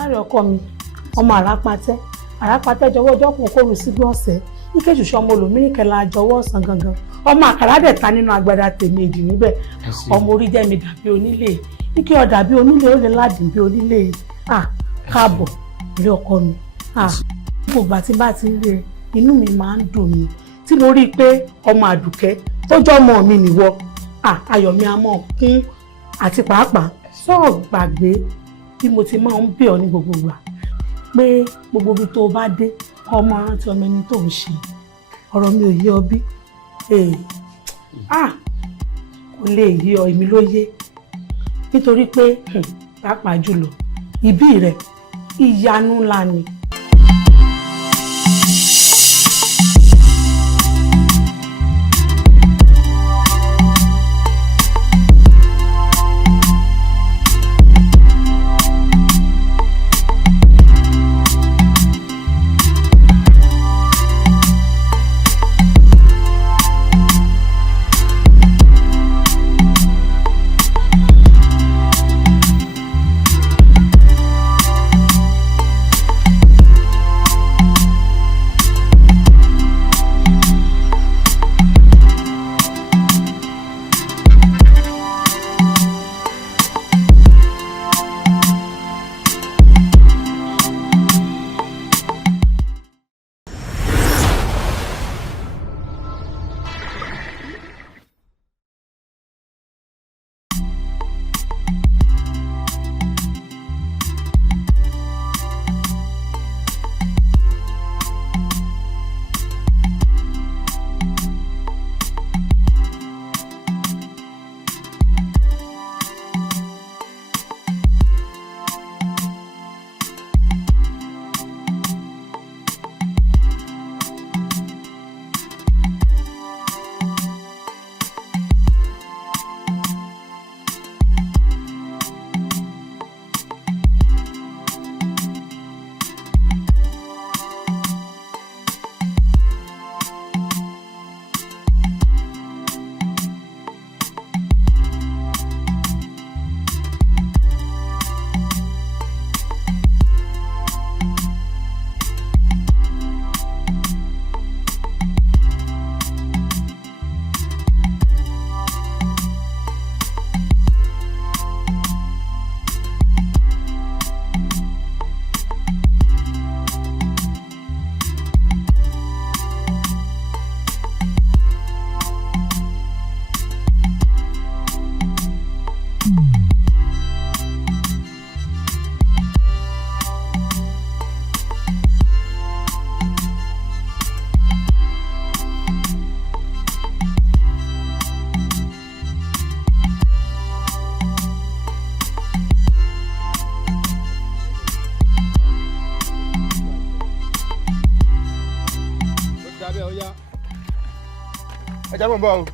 Láàrin ọkọ mi ọmọ àràpàtẹ́ jọ̀wọ́ ọjọ́ kan kóru sí gbọ̀nsẹ̀ ike ṣùṣọ́ ọmọ olómìnirikẹ́la jọ̀wọ́ ọ̀sán gangan ọmọ àkàrà dẹ̀ ta nínú agbada tèmi èdè níbẹ̀ ọmọ orí jẹ́ mi dàbí onílé ike ọ̀dà bí onílé ó lè ládùn bí onílé káàbọ̀ ilé ọkọ mi gbogbo àti bá ti rí inú mi máa ń dùn mí tí mo rí i pé ọmọ àdùkẹ́ tó jọ́ ọmọ mi nìwọ ayọ̀ mi á mọ̀ kún àti pàápàá sọ̀rọ̀ gbàgbé bí mo ti máa ń bẹ̀ ọ́ ní gbogbo ìgbà pé gbogbo ibi tó bá dé kọ́ ọmọ rántí ọmọ ẹni tó ń ṣe ọ̀rọ̀ mi ò yé ọ bí kò lè yé ọ èmi ló yé nítorí pé pàápàá jùlọ ìbí rẹ ìyanu ńlá ni. Jábọ̀ bọ̀ o.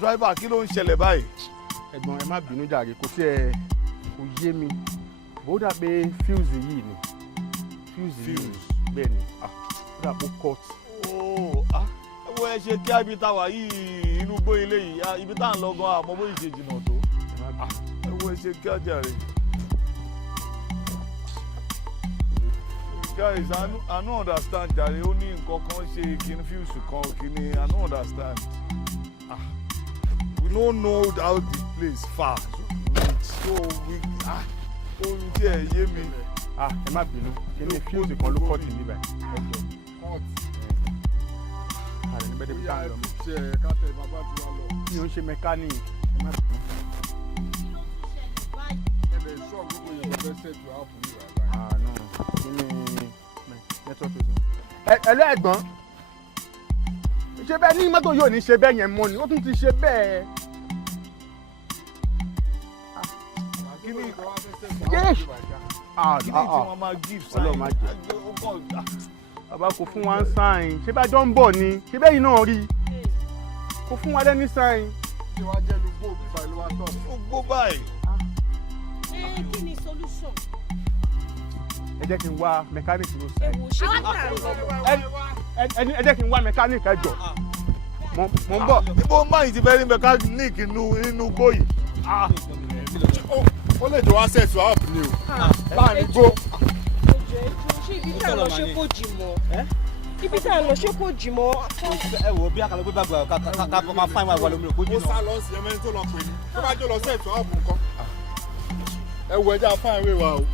Driver, kí ló ń ṣẹlẹ̀ báyìí? Ẹ̀gbọ́n ẹ má bínú jàre, kò sí kò yé mi. Bó dà pé fuse yìí ni. Fuse bẹ́ẹ̀ ni ó dà pé cut. Ẹwọ ẹ ṣe kí ibi tá wà yìí inú gbó ilé yìí ibi tá ń lọ gan àmọ́ bó ṣe jìnnà tó. Ẹwọ ẹ ṣe kí ajá rẹ. Guys, I no understand jàre, ó ní nǹkan kan ṣe kíní fuse kan kíní, I no understand. We don't know how the place far, so we ohun tí ẹ yé mi. Ẹ má bínú, kí ni fuse kan ló kọ́ tì mí báyìí. Àrẹ níbẹ̀ débi táwọn lọ. Mi ò ń ṣe mẹkáníìkì, ẹ má bínú. Kí ni network reason? Ẹlẹ́gbọ́n, ṣé bẹ́ẹ̀ ní mọ́tò yóò ní ṣe bẹ́ẹ̀ yẹn mọ́ ni, ó tún ti ṣe bẹ́ẹ̀. Ọlọ́run má jẹ́. Bàbá kò fún wa ń sáìn, ṣé bá jọ ń bọ̀ ni, ṣé bẹ́ẹ̀ yìí náà rí? Kò fún wa lẹ́ni sáìn. Kí wá jẹ́ lúgbó bíbá ìlú wa tọ̀. Gbogbo báyìí. Kí ni solution? Ẹ jẹ́ kí n wá mechanic ló sẹ́. Ewu ṣé kí n Ẹ jẹ́ kí n wá mechanic ẹ jọ. Mo ń bọ̀. Ibo máa yìí ti fẹ́ rí mechanic nínú gbóyè. Ó lè jọ wá sẹ́ẹ̀tù up ni o. Láàrin gbó. Ṣé ibi tá à ń lọ ṣé kò jì mọ́? Ibi tá à ń lọ ṣé kò jì mọ́? Ẹ wo bí akàlọ́ gbé bàgbà ká máa fáìn wà lómi òkú jìnnà. Mo sá lọ sí ẹmẹ́ni tó lọ pè ní. Tó bá jọ lọ sẹ́ẹ̀tù up nǹkan. Ẹ wo ẹja fáìn wé wa o.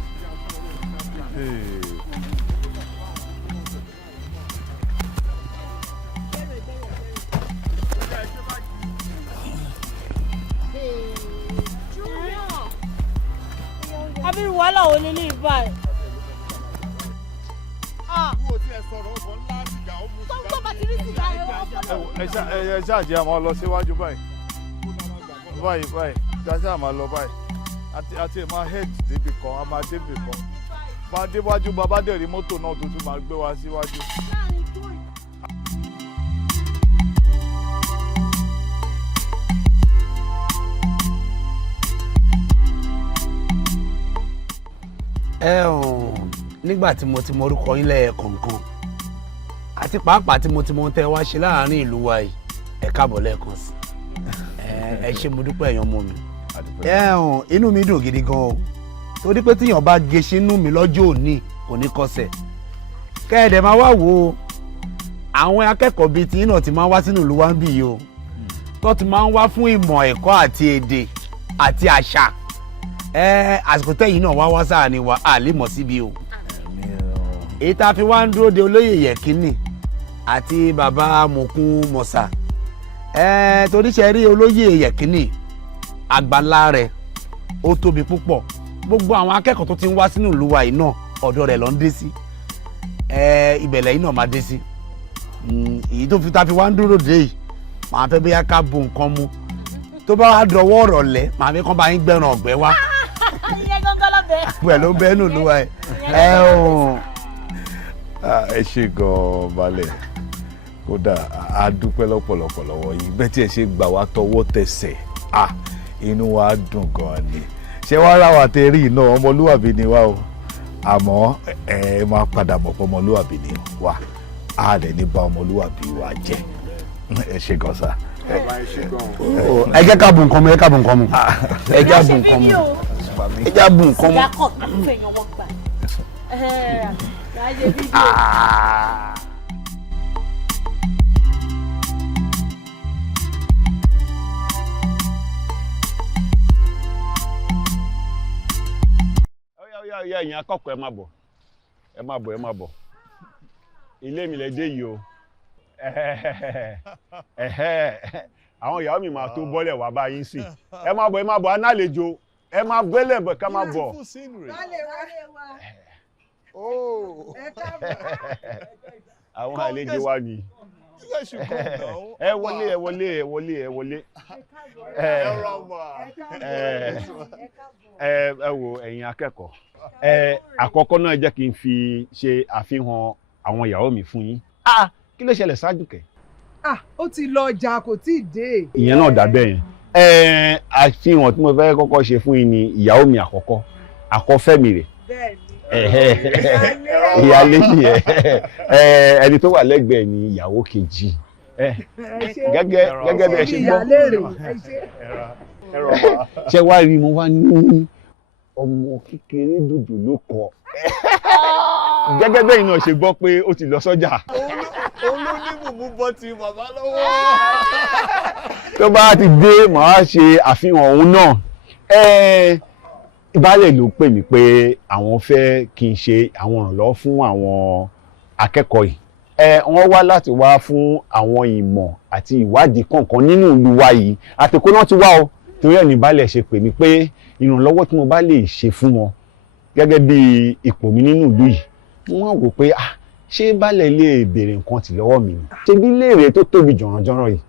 Àbí wàhálà wo ni ní ìbáyìí? Ẹ ṣáàjì àmọ́ lọ síwájú báyìí. Báyìí. Jáde àmọ́ lọ báyìí. Àti ẹ̀ máa head débi kan, a máa débi kan. Bá déwájú bàbá dẹ̀ rí mọ́tò náà tó tún máa gbé wa síwájú. Nígbà tí mo ti mọ orúkọ yín lẹ́ẹ̀kọ̀ọ̀kan àti pàápàá tí mo ti mọ tẹ́ wá ṣe láàárín ìlú wa yìí ẹ káàbọ̀ lẹ́ẹ̀kan sí ẹ ṣé mo dúpẹ́ èèyàn ọmọ mi. Inú mi dùn gidi gan o torí pé tíyàn bá gé sínú mi lọ́jọ́ òní kò ní kọsẹ̀ kẹ́ẹ̀dẹ̀ máa wá wo àwọn akẹ́kọ̀ọ́ bíi tí náà ti máa ń wá sínú ìlú wa ń bì yìí o tó ti máa ń wá fún ìmọ̀ ẹ̀kọ́ àti èdè àti àṣà àsìkò tẹ́yìn náà wá sáà ni wa à lè mọ̀ síbi o èyí tá a fi wá ń dúró de olóyè yẹ̀kínì àti bàbá mọ̀kún mọ̀sà torí ṣe rí olóyè yẹ̀kínì àgbàlá rẹ̀ ó tóbi púpọ̀ gbogbo àwọn akẹ́kọ̀ọ́ tó ti ń wá sínú ìlú wa yìí náà ọ̀dọ̀ rẹ̀ ló ń dé sí ibẹ̀lẹ̀ yìí náà máa dé sí èyí tó fi tá a fi wá ń dúró de yìí màá fẹ́ bóyá ká bu nǹkan mu tó bá wá dọwọ́ ọ̀rọ̀ lẹ̀ màá fẹ́ kán bá yín gbẹ̀ràn ọ̀gbẹ́ wá pẹ̀lú bẹ́ẹ̀ nù ló wá Ẹ ṣé gan-an balẹ̀ kódà a dúpẹ́ lọ́pọ̀lọpọ̀ lọ́wọ́ yìí bẹ́ẹ̀ tí ẹ ṣe gbà wá tọwọ́ tẹsẹ̀ inú wa dùn gan-an ni ṣé wàá rà wá tẹ rí iná ọmọlúwàbí ni wá o àmọ́ ẹ máa padà mọ̀ pé ọmọlúwàbí ni wá a lè ní bá ọmọlúwàbí wa jẹ́ ẹ ṣé gan sa. ẹ jẹ́ ká bu nǹkan mu ẹ jẹ́ ká bu nǹkan mu ẹ jẹ́ bu nǹkan mu ẹ jẹ́ bu nǹkan mu. Ọ̀yá ẹ̀yin akọ́kọ́ ẹ má bọ̀ ilé mi lẹ dé yìí o àwọn ìyàwó mi máa tó bọ́lẹ̀ wá bá yín sí ẹ má bọ̀ análejò ẹ má gbélé bọ̀ ká má bọ̀. Àwọn àlejò wa ni ẹ wọlé ẹ wo ẹ̀yin akẹ́kọ̀ọ́ àkọ́kọ́ náà jẹ́ kí n fi ṣe àfihàn àwọn ìyàwó mi fún yín kí ló ṣẹlẹ̀ ṣáájú kẹ́. Ó ti lọ ọjà kò tí ì dé. Ìyẹn náà dà bẹ́ẹ̀ yẹn àfihàn tí mo fẹ́ kọ́kọ́ ṣe fún yín ni ìyàwó mi àkọ́kọ́ àkọ́fẹ́ mi rẹ̀ ìyálé nìyẹn ẹni tó wà lẹ́gbẹ̀ẹ́ ni ìyàwó kejì gẹ́gẹ́ bí ẹ ṣe gbọ́ ṣe wá rí mo wá ní ọmọ kékeré dùdù ló kọ gẹ́gẹ́ bẹ́ẹ̀ náà ṣe gbọ́ pé ó ti lọ sọ́jà. Òun ló ní bùbú bọ́ ti bàbá lọ́wọ́. Tó bá ti dé màá ṣe àfihàn òun náà ìbálẹ̀ ló pè mí pé àwọn fẹ́ kí n ṣe àwọn ìrànlọ́wọ́ fún àwọn akẹ́kọ̀ọ́ yìí wọ́n wá láti wá fún àwọn ìmọ̀ àti ìwádìí kọ̀ọ̀kan nínú ìlú wa yìí àtẹ̀kọ́ náà ti wá o torí ẹ̀ ní ìbálẹ̀ ṣe pè mí pé ìrànlọ́wọ́ tí mo bá lè ṣe fún wọn gẹ́gẹ́ bí ipò mi nínú ìlú yìí wọ́n wò pé ṣé ìbálẹ̀ lè béèrè nǹkan tì lọ́wọ́ mi ni ṣé bí léèrè tó tóbi jọ̀rọ̀jọ̀rọ̀ yìí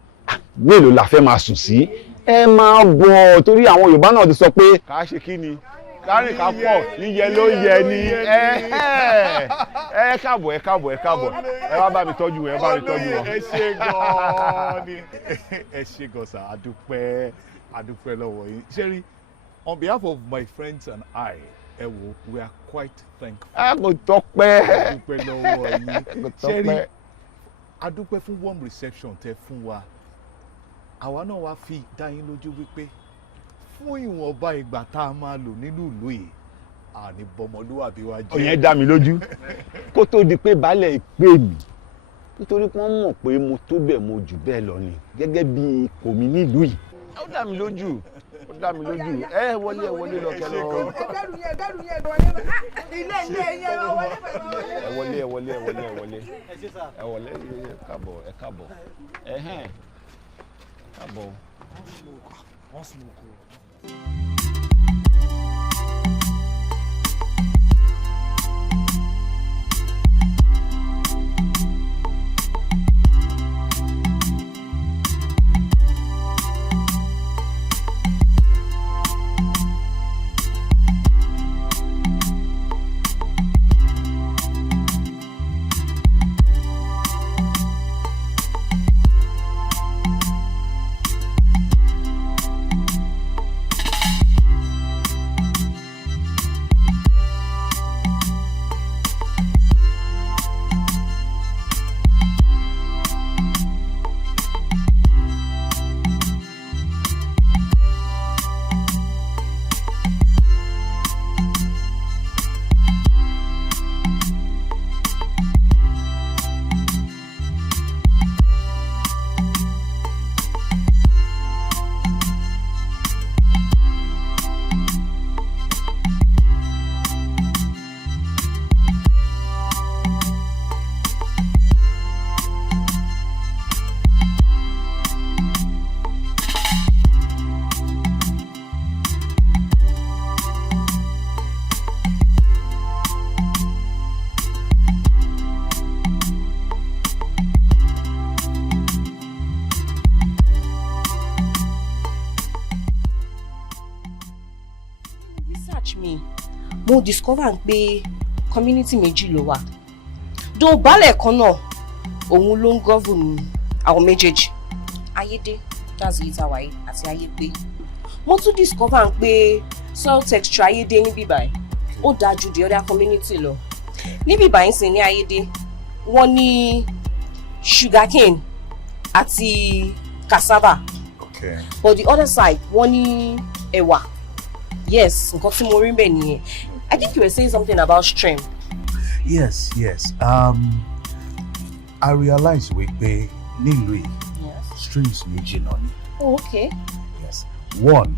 mélòó la fẹ́ máa sùn sí ẹ máa bọ̀ torí àwọn Yorùbá náà ti sọ pé ká ṣe kí ni kárìn ká pọ̀ yíyẹ ló yẹ ni ẹ káàbọ̀ ẹ wá bá mi tọ́jú ẹ bá mi tọ́jú wọn. ẹ ṣé gan ni ẹ ṣé gan sà adúpẹ́ lọ́wọ́ yín ṣẹ́rí on behalf of my friends and I ẹ wo we are quite thankful. kò tọ́pẹ́. adúpẹ́ lọ́wọ́ yín ṣẹ́rí adúpẹ́ fún warm reception tẹ́ fún wa àwa náà wá fi dá yín lójú wípé fún ìwọ̀nba ìgbà tá a máa lò nínú ìlú yìí àní bọmọlúwàbí wa jẹ́. òyìn dá mi lójú kó tó di pé baálẹ̀ pè mí nítorí pé wọ́n mọ̀ pé mo tó bẹ̀ mo jù bẹ́ẹ̀ lọ ni gẹ́gẹ́ bí ipò mi nílùú yìí ó dá mi lójú ẹ wọlé lọ kẹ lọ. ẹ wọlé káàbọ̀ káàbọ̀. mo discover pé community méjì ló wà do baálẹ̀ kan náà òun ló ń govern àwọn méjèèjì ayédè that's it àwáyé àti ayépé mo tún discover pé soil texture ayédè níbí báyìí ó dáa ju the other community lọ níbí báyìí sì ní ayédè wọ́n ní sugarcane àti cassava okay. But the other side wọ́n ní ẹ̀wà yes nǹkan tí mo rí bẹ́ẹ̀ nìyẹn. I think you were saying something about stream. Yes. I realize wípé nílùú yìí streams méjì náà ni. Oh, okay. Yes. One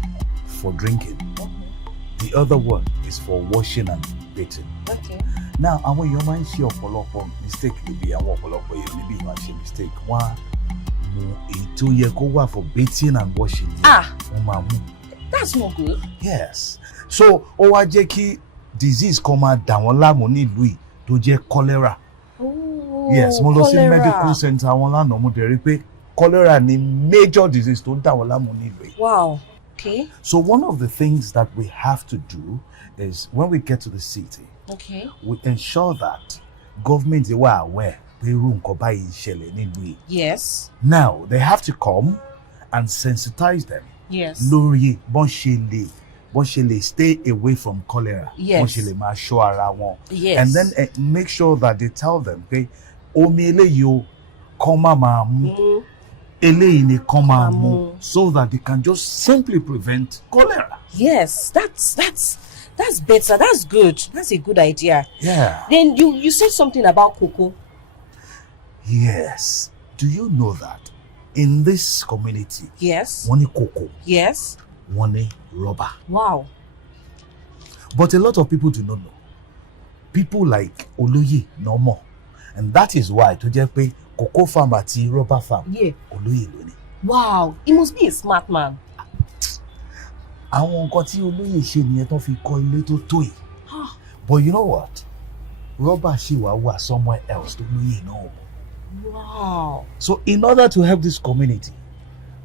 for drinking. The other one is for washing and bathing. Okay. Now, àwọn èèyàn máa ń ṣe ọ̀pọ̀lọpọ̀ mistake níbi àwọn ọ̀pọ̀lọpọ̀ èèyàn níbi ìwọ̀n ṣe mistake. Wọ́n á mú èyí tó yẹ kó wà for bathing and washing. Wọ́n máa mú. That's not good. Yes. So, ó wá jẹ́ kí disease kan máa dà wọ́n láàmú nílùú yìí tó jẹ́ cholera. Oh, yes, mo lọ sí cholera. medical center wọn lánàá mo dẹ̀ rí pé cholera ni major disease tó ń dà wọ́n láàmú nílùú yìí. Wow. Okay. So one of the things that we have to do is when we get to the city, Okay. we ensure that government is well aware pé irú nǹkan báyìí ṣẹlẹ̀ nílùú yìí. Yes. Now they have to come and sensitize them. Yes. Lórí bọ́n ṣe lè stay away from cholera. Yes. Bọ́n ṣe lè máa ṣọ́ ara wọn. Yes. And then make sure that they tell them pé omi eléyìí o kán má máa mú. Eléyìí ni kán máa mú so that they can just simply prevent cholera. Yes, that's better. That's good. That's a good idea. Yeah. Then you said something about cocoa. Yes. Do you know that in this community? Yes. Wọ́n ní cocoa. Yes. Wọ́n ní rubber. Wow. But a lot of people do not know. People like Olóyè no more. And that is why tó jẹ́ pé cocoa farm àti rubber farm. Yeah. Olóyè ló ní. Wow. He must be a smart man. Àwọn nǹkan tí Olóyè ṣe nìyẹn tó fi kọ́ ilé tó tó yìí. But you know what? Rubber ṣì wà somewhere else tó Olóyè náà. Wow. So in order to help this community,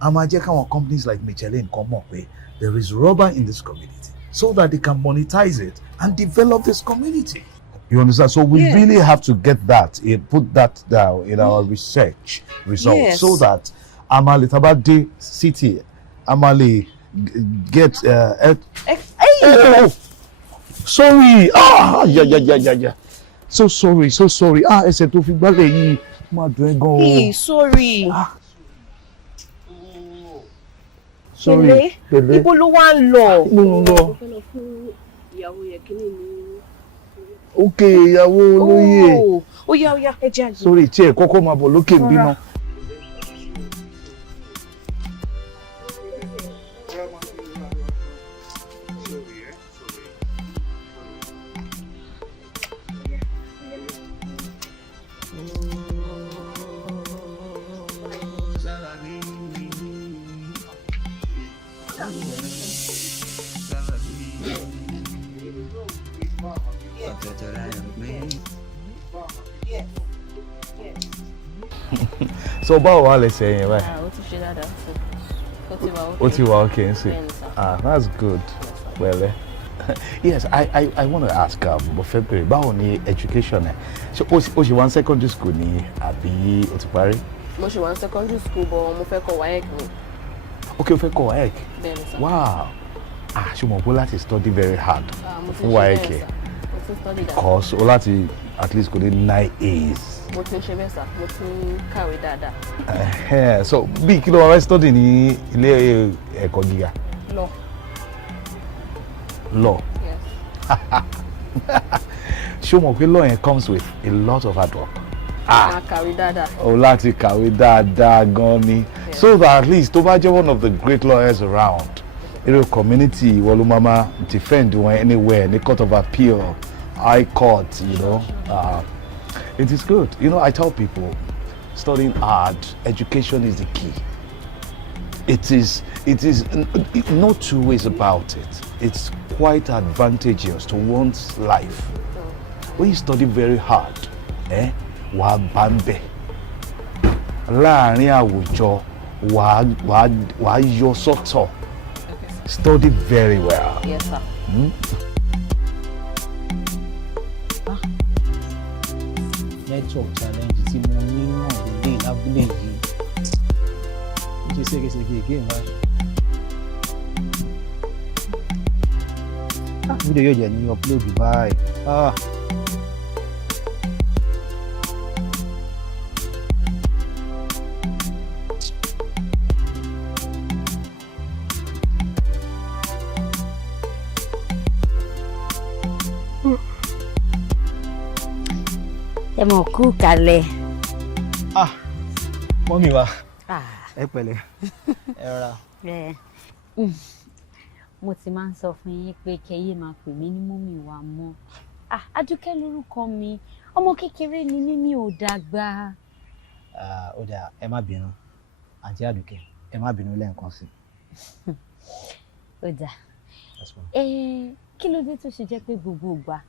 a máa jẹ́ káwọn companies like Michelin come up pé there is rubber in this community. so that they can monetize it and develop this community. You understand? So we really have to get that, put that down in our research results, so that Amali Tabadi City, Amali get sorry. Yeah. So sorry. Ese tó fi gbálẹ̀ yìí máa dùn ẹ́ gan o. Hey, sorry. Sorry. Pẹ̀lẹ́, ibo ló wá ń lọ? Mo ń lọ. Mo fẹ́ lọ fún ìyàwó yẹn kíní ní. Okay, ìyàwó olóyè. Ó yá, ẹ jẹ́ àjẹ́. Sorry, tí ẹ kọ́kọ́ máa bọ̀ lókè ń bínú. So báwo wá lè ṣe yẹn báyìí? Ó ti ṣe dáadáa sí. Ó ti wà okay ń sè. That's good. Well, yes, I want to ask mo fẹ́ bèrè báwo ni education ẹ? Ṣé o ṣì wà ní secondary school ni àbí o ti parí? Mo ṣì wà ní secondary school but mo fẹ́ kọ́ WAEC ni. Okay, o fẹ́ kọ́ WAEC? Bẹ́ẹ̀ni sir. Wow. Ṣé o mọ̀ pé láti study very hard fún WAEC? Mo ti study that. Because o láti at least go dey 9 A's. Mo ti ń ṣe bẹ́ẹ̀ sà, mo ti ń kàwé dáadáa. So bí kí ló wá study ní ilé ẹ̀kọ́ gíga? Law. Yes. Ṣé o mọ̀ pé law yẹn comes with a lot of hard work? Máa kàwé dáadáa. O láti kàwé dáadáa gan ni. So that at least tó bá jẹ́ one of the great lawyers around, irú community ìwọ ló máa defend wọn anywhere ní court of appeal, high court, you know. It is good. You know, I tell people, studying hard, education is the key. It is no two ways about it. It's quite advantageous to one's life. When you study very hard, wàá bá ń bẹ̀. Láàárín àwùjọ, wàá yọ sọ́tọ̀. Study very well. Yes, sir. Network challenge tí mo ní náà lè lábúlé yìí. Ó ṣe ségesège again báyìí. Fídíò yóò jẹ́ ní upload báyìí. Ẹ mọ̀ kú kalẹ̀. Mọ́mí wa. Ẹ pẹ̀lẹ́. Ẹ rọra. Mo ti máa ń sọ fún yín pé kẹ́yẹ́ máa pè mí ní mọ́mí wa mọ́. Adúkẹ́ lórúkọ mi, ọmọ kékeré ni mí, mi ò dàgbà. Ó dáa, ẹ má bínú. Àǹtí Àdùkẹ́, ẹ má bínú lẹ́ẹ̀kan sí. Ó dáa. Kí ló dé tó ṣe jẹ́ pé gbogbo ìgbà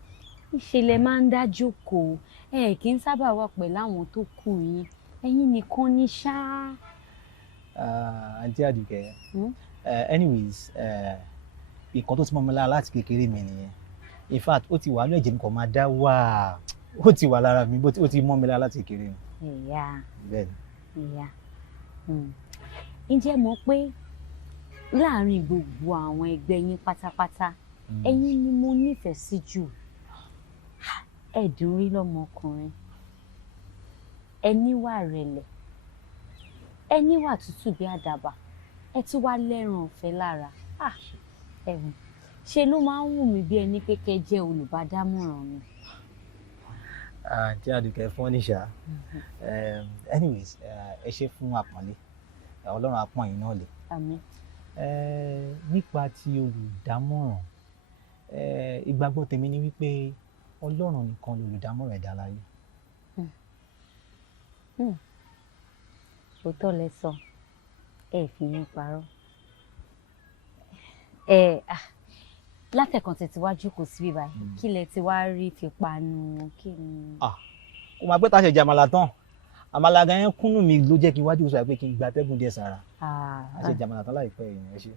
ìṣẹ̀lẹ̀ máa ń dá jókòó, kì í sábà wà pẹ̀lú àwọn tó kù yín, ẹ̀yin nìkan ní ṣá. Àǹtí Àdùkẹ́, anyways, nǹkan tó ti mọ́ mi lára láti kékeré mi nìyẹn. In fact, ó ti wà ní ẹ̀jẹ̀ mi kò máa dá wà, ó ti wà lára mi, ó ti mọ́ mi lára láti kékeré mi. Ìyá. Ǹjẹ́ mọ̀ pé láàárín gbogbo àwọn ẹgbẹ́ yín pátápátá, ẹ̀yin ni mo nífẹ̀ẹ́ sí jù. Ẹ̀dùn rí lọ́mọkùnrin, ẹ níwà rẹ̀lẹ̀, ẹ níwà tútù bí àdàbà, ẹ tún wá lẹ́rùn ọ̀fẹ́ lára. Ẹ̀wọ̀n ṣe ló máa ń wù mí bí ẹni pé kẹ́ jẹ́ olùbádámọ̀ràn mi. Àǹtí Àdùkẹ́ fún níṣà. Anyways, ẹ ṣe fún àpọ́nlé, Ọlọ́run á pọ́n yín náà lé. Àmín. Nípa ti olùdámọ̀ràn, ìgbàgbọ́ tèmi ni wípé Ọlọ́run nìkan lolùdámọ̀ràn ẹ̀dá láyé. Òótọ́ lẹ sọ, ẹ fi yín parọ́. Látẹ̀kàn tètè wá jókòó síbí báyìí, kí lẹ ti wá rí fi panu kí ni. Kò máa pẹ́ tá a ṣe jàmàlà tán, àmàlà gan yẹn kúnnù mi ló jẹ́ kí n wájú sọ pé kí n gba atẹ́gùn díẹ̀ sára. a ṣe jàmàlà tán láìpẹ́ yìí ẹ ṣe.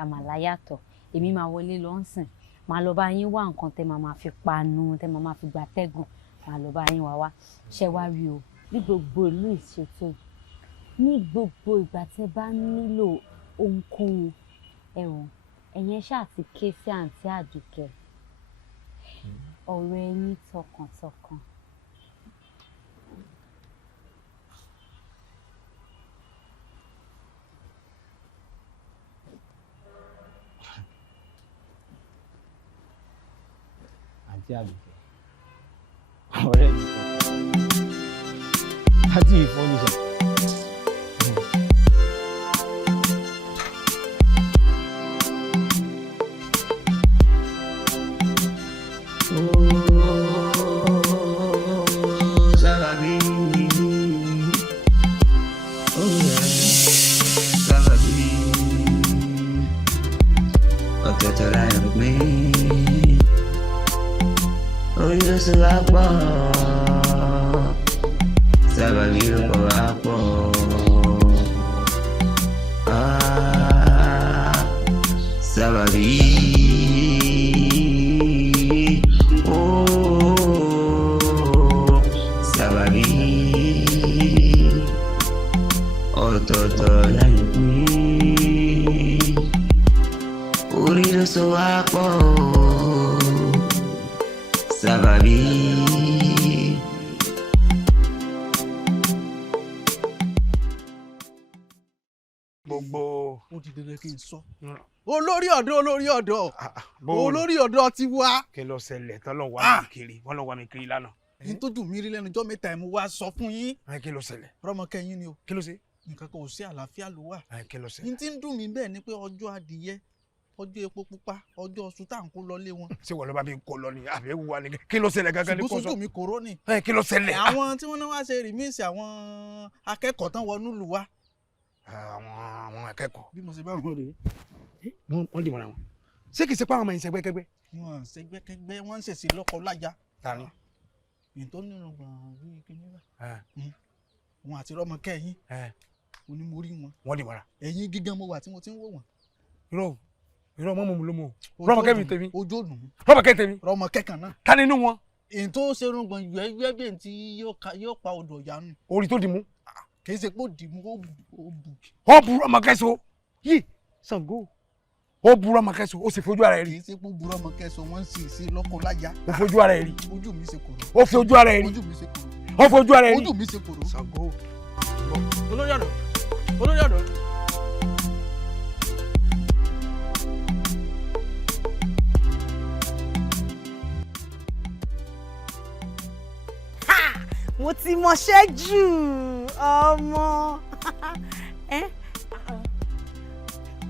Àmàlà yàtọ̀ èmi máa wọlé lọ́nsìn máa lọ bá yín wá nǹkan tẹ́ máa fi panu tẹ́ máa fi gba atẹ́gùn máa lọ bá yín wá ṣe wá rí o ní gbogbo ìlú ìṣètò ní gbogbo ìgbà tẹ́ bá nílò ohunkóhun ẹ̀yẹn ṣáà ti ké sí àǹtí Àdùkẹ́ ọ̀rọ̀ ẹni tọkàntọkàn. Àǹtí Àdùkẹ́ ọ̀rẹ́ mi tọkàntọkàn àti ìfọ́nìṣẹ́. Sababi ko Sababi Sababi ọ̀tọ̀ọ̀tọ̀ láyé pín orí ló so wá pọ̀ Sababi. Gbogbo ó ti dandan kí n sọ olórí ọ̀dọ́ ti wá. kí ló ṣẹlẹ̀ tọ́lọ̀ wá mi kiri wọ́n lọ wá mi kiri lánàá. ní tójú mi rí lẹ́nu ọjọ́ mẹ́ta mo wá sọ fún yín. kí ló ṣẹlẹ̀. rọmọkẹ́ yín ni o. kí ló ṣe. nǹkan kan ò sí àlàáfíà ló wà. kí ló ṣe. ní tí ń dùn mí bẹ́ẹ̀ ni pé ọjọ́ adìyẹ ọjọ́ epo pupa ọjọ́ ọ̀sùn tá à ń kó lọlé wọn. ṣé wọ́n ló bá mi kó lọ ni àbí ewu wa ni kí ló ṣẹlẹ̀ gángan ní kó sọ. ṣùgbọ́n mi kò rọ́ ni. kí ló ṣẹlẹ̀. àwọn tí wọ́n náà wá ṣe rìmíìsì àwọn akẹ́kọ̀ọ́ tán wọnú lù wá. àwọn akẹ́kọ̀ọ́. bí mo ṣe bá wọn rèé. wọ́n dì mọ́ra wọn. ṣé kìí ṣe pé àwọn ọmọ yìí ṣẹgbẹ́kẹ́gbẹ́. wọ́n ṣẹgbẹ́kẹ́gbẹ́ wọ́n ń ṣèṣe lọ́kọ láya. tani. ìtọ́ nínú gbọ̀ngàn rí kíní bá. wọn àti rọmọkẹ́ yín. onímọ̀rí wọn. wọ́n dì mọ́ra. ẹ̀yin gígan mo wà tí mo ti ń wò wọ́n. irọ́ mọ́ mo ló mọ́ o. rọmọkẹ́ mi tèmi. ojú ònù mi. rọmọkẹ́ tèmi. rọmọkẹ́ kan náà. ta nínú wọn. èyí tó ṣerun gbọ̀n yẹ́ bẹ́ẹ̀ tí yóò pa odò ìyanu. orí tó dì mú. kì í ṣe pé ó dì mú ó bù. ó bu rọmọkẹ́ so yìí Ṣàngó ó bu rọmọkẹ́ so ó sì fojú ara ẹ̀ rí. kì í ṣe pé ó bu rọmọkẹ́ so wọ́n sì ṣe lọ́kọ láya. ó fojú ara ẹ̀ rí. ojú mi ṣe kòrò. ó fi ojú ara ẹ̀ rí. ojú mi ṣe kòrò. ó fojú ara ẹ̀ rí. ojú mi ṣe kòrò. Ṣàngó. olórí ọ̀dọ́. mo ti mọṣẹ́ jù ọmọ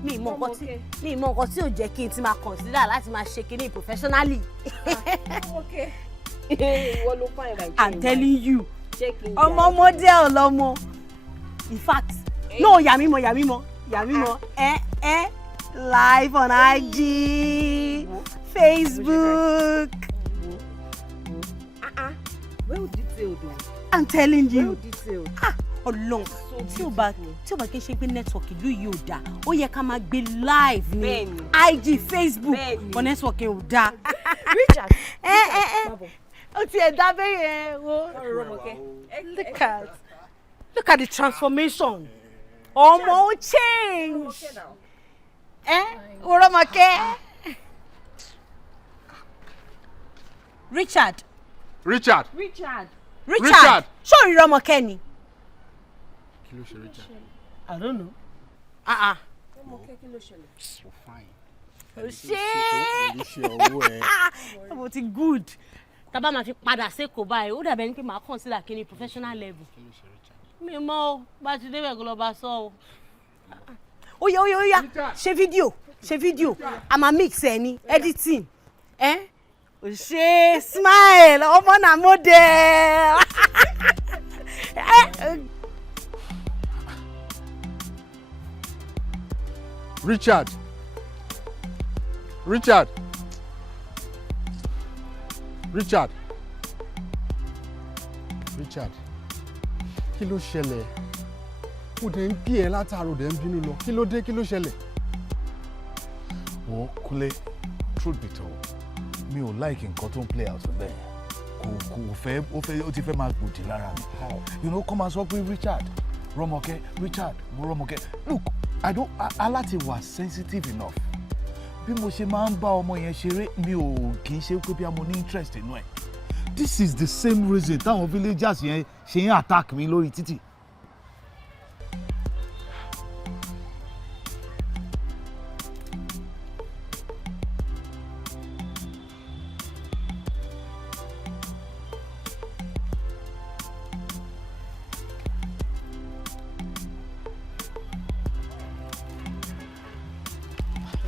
mi mọ nǹkan tí ò jẹ́ kí n ti máa consider láti máa ṣe kinní professionally. ìwọ ló fà ìwà ìjẹun. I'm telling you ọmọ model lọmọ in fact no yà mí mọ́ live on IG Facebook. well detailed o. I'm telling you. well detailed. Ọlọ́run tí ò bá kí n ṣe pé network ìlú yìí ò dáa ó yẹ ká máa gbé live ní IG Facebook but network yẹn ò dáa. Richard. ó ti ẹ̀ dá bẹ́ẹ̀ yẹn wo. Look at the transformation. Ọmọ ó change. Oromake. Richard. Ṣé o rí Rọ́mọkẹ́ ni? Kí ló ṣe Richard? I don't know. Rọ́mọkẹ́ kí ló ṣẹlẹ̀? Oh fine. Ṣé mo ti good. Tábà máa fi padà sékòó báyìí ó dàbẹ̀ ní pé màá consider kí ni professional level. Kí ló ṣe Richard? Mi mọ̀ o bá ti débẹ̀ kó lọ bá sọ o. Ó yá ṣe fídíò a máa mix ẹ ní editing. Ṣe smile ọmọ náà model. Richard. kí ló ṣẹlẹ̀ kò dé ń bí ẹ látàrò dé ń bínú lọ kí ló dé kí ló ṣẹlẹ̀. Wo Kúnlé, truth be told, mi ò like nǹkan tó ń play out bẹ́ẹ̀. Kò fẹ́ ó ti fẹ́ máa gbòdì lára mi. You know, kọ́ máa sọ pé Richard Rọ́mọkẹ́. Look, I láti wà sensitive enough. Bí mo ṣe máa ń bá ọmọ yẹn ṣeré, mi ò kì í ṣe pé bí mo ní interest inú ẹ̀. This is the same reason táwọn villagers yẹn ṣe ń attack mi lórí títì.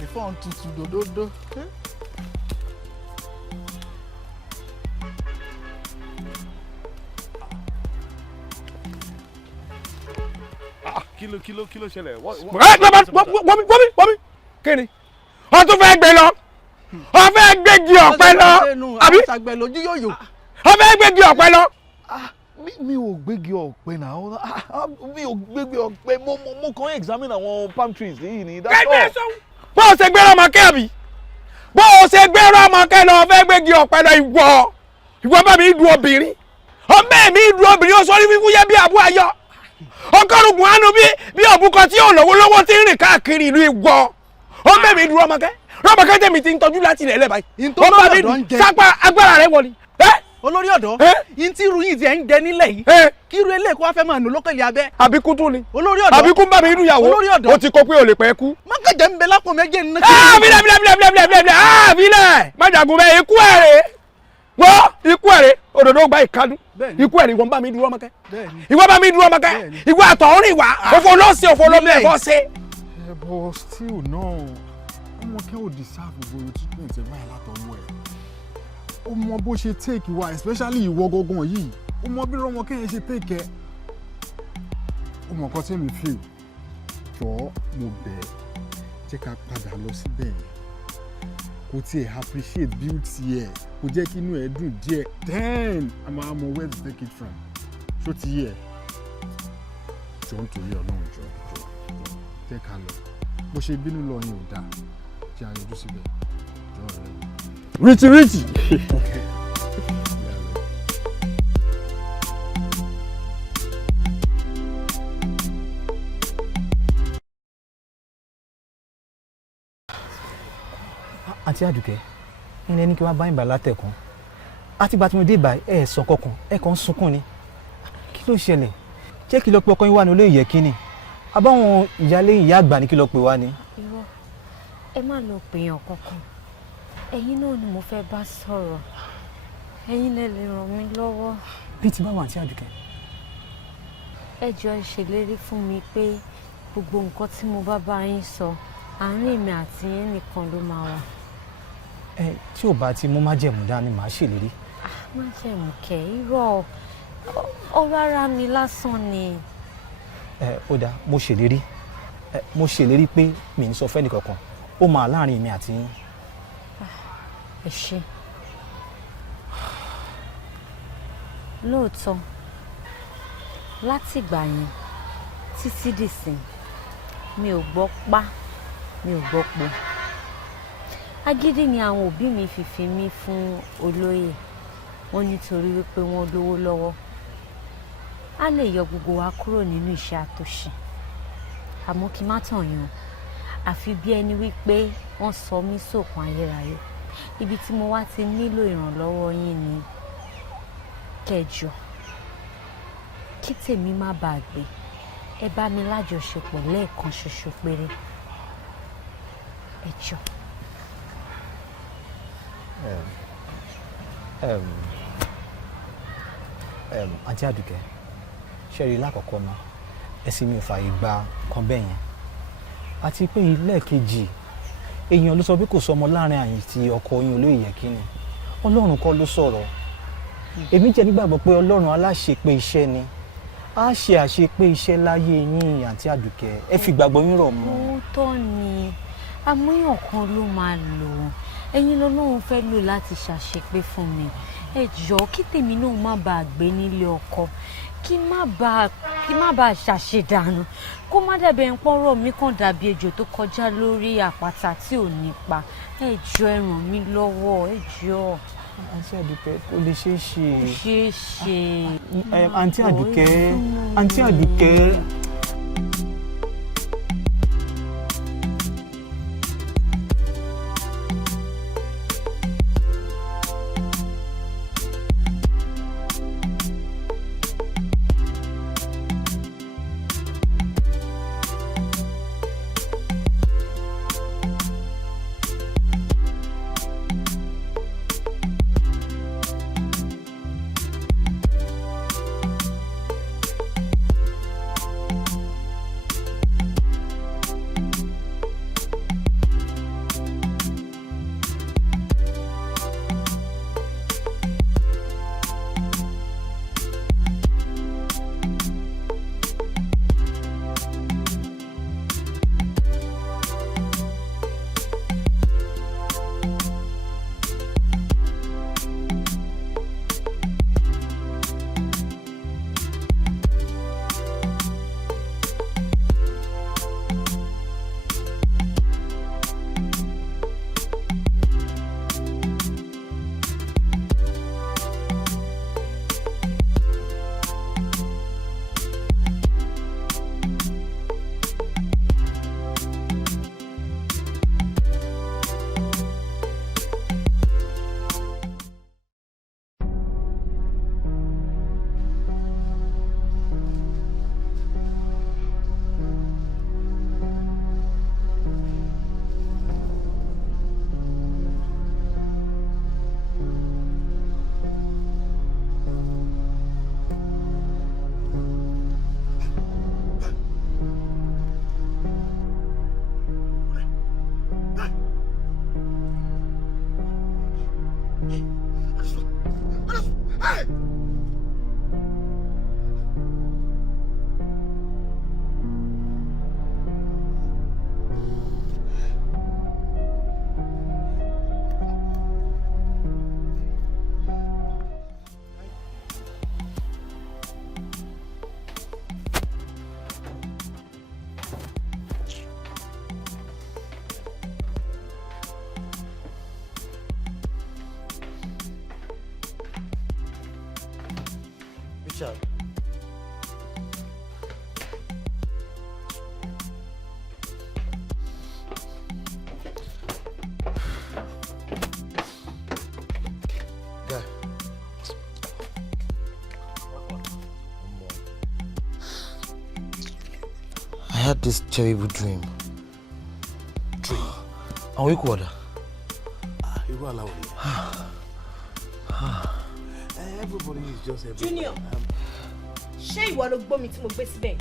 Ẹ̀fọ́ tutù dòdòdó. Kí ló ṣẹlẹ̀? Wọ́n kí ni? Wọ́n tún fẹ́ gbé lọ. Wọ́n fẹ́ gbégi ọ̀pẹ lọ. Àbí? Wọ́n fẹ́ gbégi ọ̀pẹ lọ. Mi ò gbégi ọ̀pẹ náà. Mi ò gbégi ọ̀pẹ. Mo kàn examine àwọn palm trees yìí ni. Bó o ṣe gbé Rọ́mọkẹ́ àbí? Bó o ṣe gbé Rọ́mọkẹ́ lọ fẹ́ gbégi ọ̀pẹ lọ ìwọ bá mi du obìnrin. Ọbẹ̀ mi du obìnrin ó sọ ní fífún yẹ bí àbú ayọ̀. Ọgọ́rùn-ún àánú bí òbúkọ tí yóò lọ́wọ́ tí ń rìn káàkiri ìlú ìwọ. Ọbẹ̀ mi du Rọ́mọkẹ́ tẹ̀mí ti ń tọ́jú láti ilẹ̀ báyìí. Ó bá mi sápá agbára rẹ̀ wọlé. Olórí ọ̀dọ́ yín tí irú yìí ti ẹ̀ ń jẹ nílẹ̀ yìí kí irú eléyìí kó wá fẹ́ máa nù lókèlè abẹ́. Àbíkú tún ni. Olórí ọ̀dọ́ àbíkú bá mi inú ìyàwó. Olórí ọ̀dọ́ ó ti kó pé o lè pẹ́ kú. Mákàjẹ́ ń bẹ lápò méje nínú. Bílẹ̀ májàgùn bẹ́ẹ̀ ikú ẹ̀rẹ̀ wọ́n ikú ẹ̀rẹ̀ òdòdó gba ìkádùn ikú ẹ̀rẹ̀ ìwọ̀n bá mi dúró Rọ́mọkẹ́. Ìwọ bá mi dúró Rọ́mọkẹ́. Ìwọ àtọ̀hún ìwà òfò lọ́sẹ̀ òfò lọ́mọ ẹ̀fọ́ ṣe. But still no, Rọ́mọkẹ́ ò deserve gbogbo treatment ẹ̀ báyìí látọwọ́ ẹ̀. Ó mọ bó ṣe take wa especially ìwọ gangan yìí ó mọ bí Rọ́mọkẹ́ yẹn ṣe take ẹ. Ó mọ nǹkan tí mi feel jọ̀ọ́ mo bẹ̀ ẹ́ jẹ́ ká padà lọ síbẹ̀ yẹn kò tiẹ̀ appreciate beauty ẹ̀ kò jẹ́ kí inú ẹ̀ dùn díẹ̀ then a máa mọ where to take it from ṣó ti yẹ jọ nítorí Ọlọ́run jọ jẹ́ ká lọ bó ṣe bínú lọ yẹn ò dáa jẹ́ àyọjú síbẹ̀ jọ rẹ̀. Richie. Àǹtí Àdùkẹ́ ẹni ẹni kí wọ́n bá yín bá látẹ̀kùn àtìgbà tí mo dé báyìí ẹ̀ sọ kankan ẹ̀ kàn ń sunkún ni kí ló ṣẹlẹ̀ jẹ́ kí lọ pé ọkọ yín wà ní olóyè yẹ kí ni àbáwọn ìyálé ìyá àgbà ní kí lọ pé wá ni. irọ́ ẹ má lọ pèèyàn kankan ẹ̀yin náà ni mo fẹ́ bá sọ̀rọ̀ ẹ̀yin lẹ lè ràn mí lọ́wọ́. bí ti bá wà Àǹtí Àdùkẹ́. ẹ jọ̀ọ́ ṣèlérí fún mi pé gbogbo nǹkan tí mo bá yín sọ àárín èmi àti yín nìkan ló máa wà. Tí ò bá ti mú májẹ̀mú dání màá ṣèlérí. Májẹ̀mú kẹ̀ irọ́ ọ̀rọ̀ ara mi lásán ni. Ó dáa mo ṣèlérí pé mi ń sọ fẹ́ni kankan ó máa láàrin èmi àti yín. Ẹ ṣé lóòótọ́ látìgbà yẹn títí dìsìn mi ò gbọ́ pa mi ò gbọ́ po agídí ni àwọn òbí mi fi fi mí fún olóyè wọn nítorí wípé wọ́n lówó lọ́wọ́ á lè yọ gbogbo wa kúrò nínú iṣẹ́ àtòṣì àmọ́ kí n má tàn yín àfi bí ẹni wípé wọ́n sọ mí sókun ayérayé ibi tí mo wá ti nílò ìrànlọ́wọ́ yín ni kẹjọ kí tèmi má bàa gbé ẹ bá mi lájọṣepọ̀ lẹ́ẹ̀kan ṣoṣo péré ẹ jọ. Àǹtí Àdùkẹ́ ṣẹ́rí lákọ̀ọ́kọ́ náà ẹ̀sìn mi ò fààyè gba kan bẹ́ẹ̀ yẹn àti pé lẹ́ẹ̀kejì èèyàn ló sọ bí kò sọmọ láàrin àyìn tí ọkọ yín olóyè yẹ kí ni Ọlọ́run kọ́ ló sọ̀rọ̀ èmi jẹ́ nígbàgbọ́ pé Ọlọ́run aláṣepé iṣẹ́ ni á ṣe àṣepé iṣẹ́ láyé yín Àǹtí Àdùkẹ́ ẹ fi gbàgbọ́ yín rọ̀ mọ́. òótọ́ ni amóyàn kan ló máa lò ẹ̀yin lọ́lọ́run fẹ́ lò láti ṣàṣepé fún mi ẹ jọ̀ọ́ kí tèmi náà má bàa gbé nílé ọkọ kí má bàa ṣàṣedànù kó má dàbí ẹn pọ́nrọ́ mi kàn dàbí ejò tó kọjá lórí àpáta tí ò nípa. Ẹ jọ̀ọ́ ẹ ràn mí lọ́wọ́, ẹ jọ̀ọ́. Àǹtí Àdùkẹ́ kò lè ṣeé ṣe. Kò ṣeé ṣe. Àǹtí Àdùkẹ́. Richard. Guy. I had this terrible dream. Àwọn ikú ọ̀dà. Irú àlá wo ni? Everybody is just everybody. Junior, ṣé ìwọ ló gbọ́ mi tí mo gbé síbẹ̀?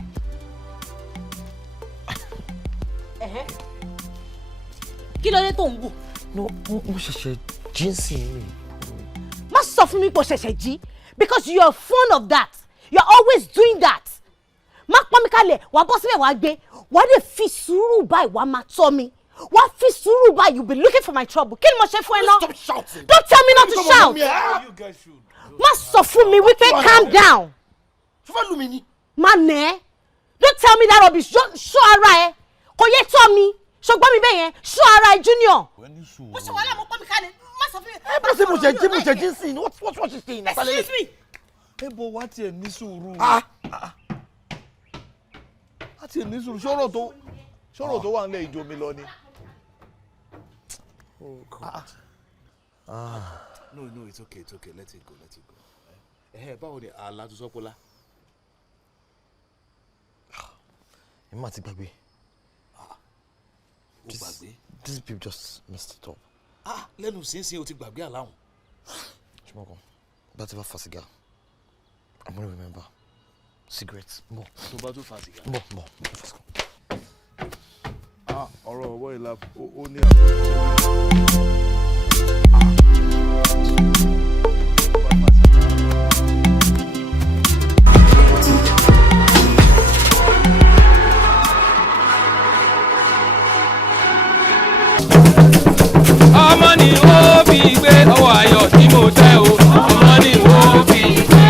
Kí ló dé tó ń wò? No, mo ṣẹ̀ṣẹ̀ jí sí mi. Má sọ fún mi pé o ṣẹ̀ṣẹ̀ jí because you are fond of that. You are always doing that. Má pọ́n mi kalẹ̀, wàá bọ́ síbẹ̀ wàá gbé. Wàá dẹ̀ fi sùúrù báyìí wàá máa tọ́ mi. Wàá fi sùúrù báyìí, you be looking for my trouble. Kí ni mo ṣe fún ẹ náà? Stop shouting. Don't tell me not to shout. You guys should. Má sọ fún mi wípé calm down. Ṣé fẹ́ lù mí ni? Má nẹ́. Don't tell me that rubbish. Ṣọ́ ara ẹ. Kò yẹ tọ́ mi. Ṣùgbọ́n mi bẹ́ẹ̀ yẹn. Ṣọ́ ara ẹ Junior. Mo ṣe wàhálà mo pọ́n mi kalẹ̀. Má sọ fún mi. Ẹ bẹ́ẹ̀ sẹ́ mo ṣe jí sí i. What she saying? Excuse me. Ẹ bọ̀ wá tiẹ̀ ní sùúrù. Wá tiẹ̀ ní sùúrù. Ṣọ́rọ̀ tó wà nílẹ̀ ìjọ mi lọ ni. Oh God. No, it's okay. Let it go. Báwo ni àlá tó sọ́pọ̀lá? Ẹ má ti gbàgbé. Ó gbàgbé? This people just messed it up. Lẹ́nu sínsìn o ti gbàgbé àlá hùn. Ṣùgbọ́n kan, bá ti bá fa sìgá, I'm gonna remember. Cigarettes. Mbọ̀. Tó bá tó fa sìgá. Mbọ̀. Ọ̀rọ̀ ọwọ́ ìlà ó ní àpò. Ọmọ ni ó fi gbé ọwọ́ ayọ̀ tí mo tẹ́ o. Ọmọ ni ó fi gbé.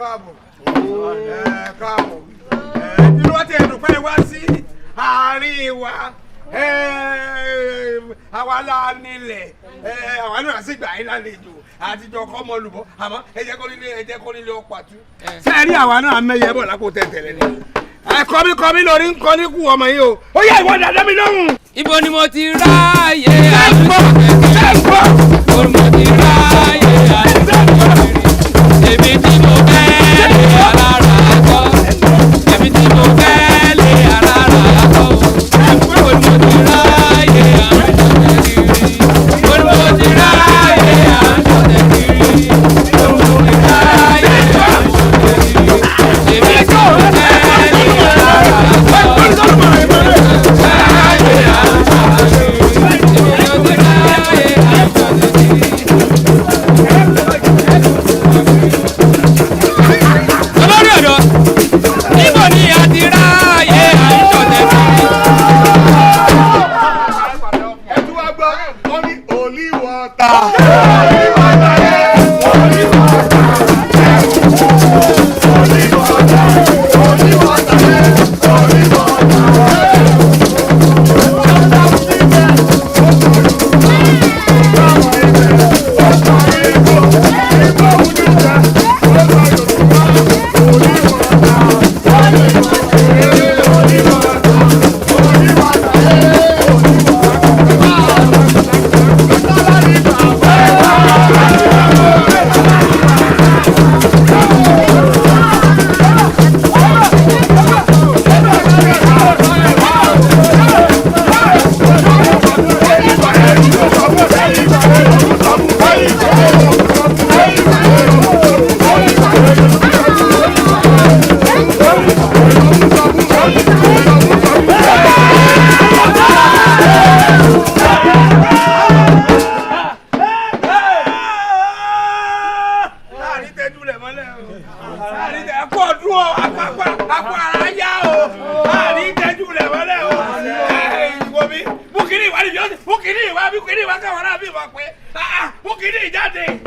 káàbọ̀ káàbọ̀ kí ló ti ẹ̀dùn pé wá sí àárín wa àwa la nílẹ̀ àwa náà sì gbà yín lálejò àtijọ́ kọ́mọ lùbọ́ àmọ́ ẹ jẹ́ kó nílé ọ̀pá tú. sẹ́ẹ̀rí àwa náà mẹ́yẹ bọ̀ lápò tẹ̀tẹ̀lẹ̀ ni kọ́mí lórí ń kọ́ ní kú ọmọ yìí o ó yẹ ìwọ dàdá mi lóhùn. ibo ni mo ti ráàyè àdúgbò ibo ni mo ti ráàyè àdúgbò èmi tí mo fẹ́ lé alára kọ́ èmi tí mo fẹ́ lé alára kọ́ ibo ni mo ti ráàyè àdúgbò ibo ni mo ti ráàyè àdúgbò ibo ni mo ti ráàyè àdúgbò èmi tí mo fẹ́ lé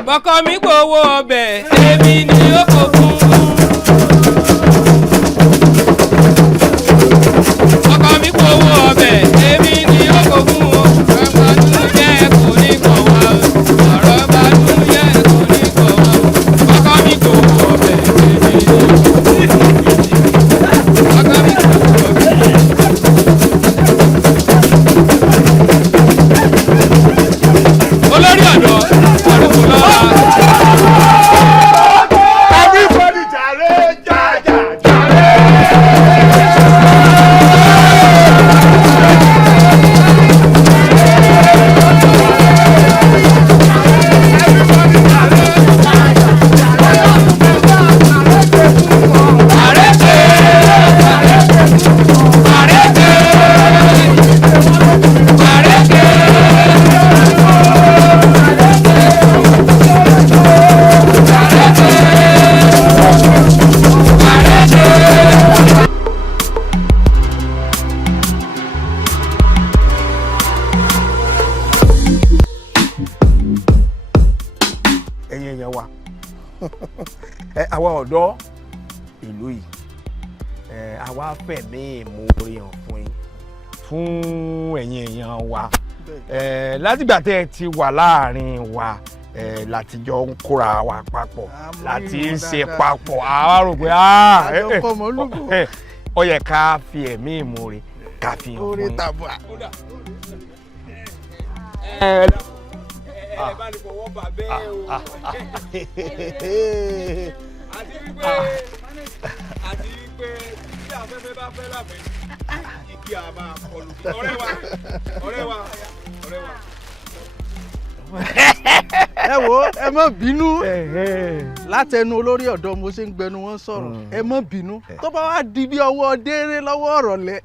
bọ́kọ mi gbowó ọbẹ̀ èmi ni ó kò fún. bọ́kọ mi gbowó ọbẹ̀ èmi ni ó kò fún o. ọ̀rọ̀ bá dùn jẹ́ kò ní kàn wá o. ọ̀rọ̀ bá dùn jẹ́ kò ní kàn wá o. bọ́kọ mi gbowó ọbẹ̀ èmi ni ó kò fún. bọ́kọ mi gbowó ọbẹ̀. olórí ọ̀dọ́ àrùkù lọ́la. everybody jàre jàjà jàre. àwa ọ̀dọ́ ìlú yìí àwa fẹ̀mí ìmoore hàn fún yín fún ẹ̀yin èèyàn wa látìgbà tẹ́ ẹ ti wà láàrin wa láti jọ ń kóra wa papọ̀ láti ń ṣe papọ̀ àwa rò pé ó yẹ ká fi ẹ̀mí ìmoore ká fi hàn fún yín. bá ní fọwọ́ bà bẹ́ẹ̀ o. àti wípé tí afẹ́fẹ́ bá fẹ́ lábẹ́ igi a máa kọlù. ọ̀rẹ́ wa. ẹ wo ẹ má bínú látẹnu olórí ọ̀dọ́ mo ṣe ń gbẹnu wọn sọ̀rọ̀ ẹ má bínú tó bá wá di bí ọwọ́ déré lọ́wọ́ ọ̀rọ̀lẹ́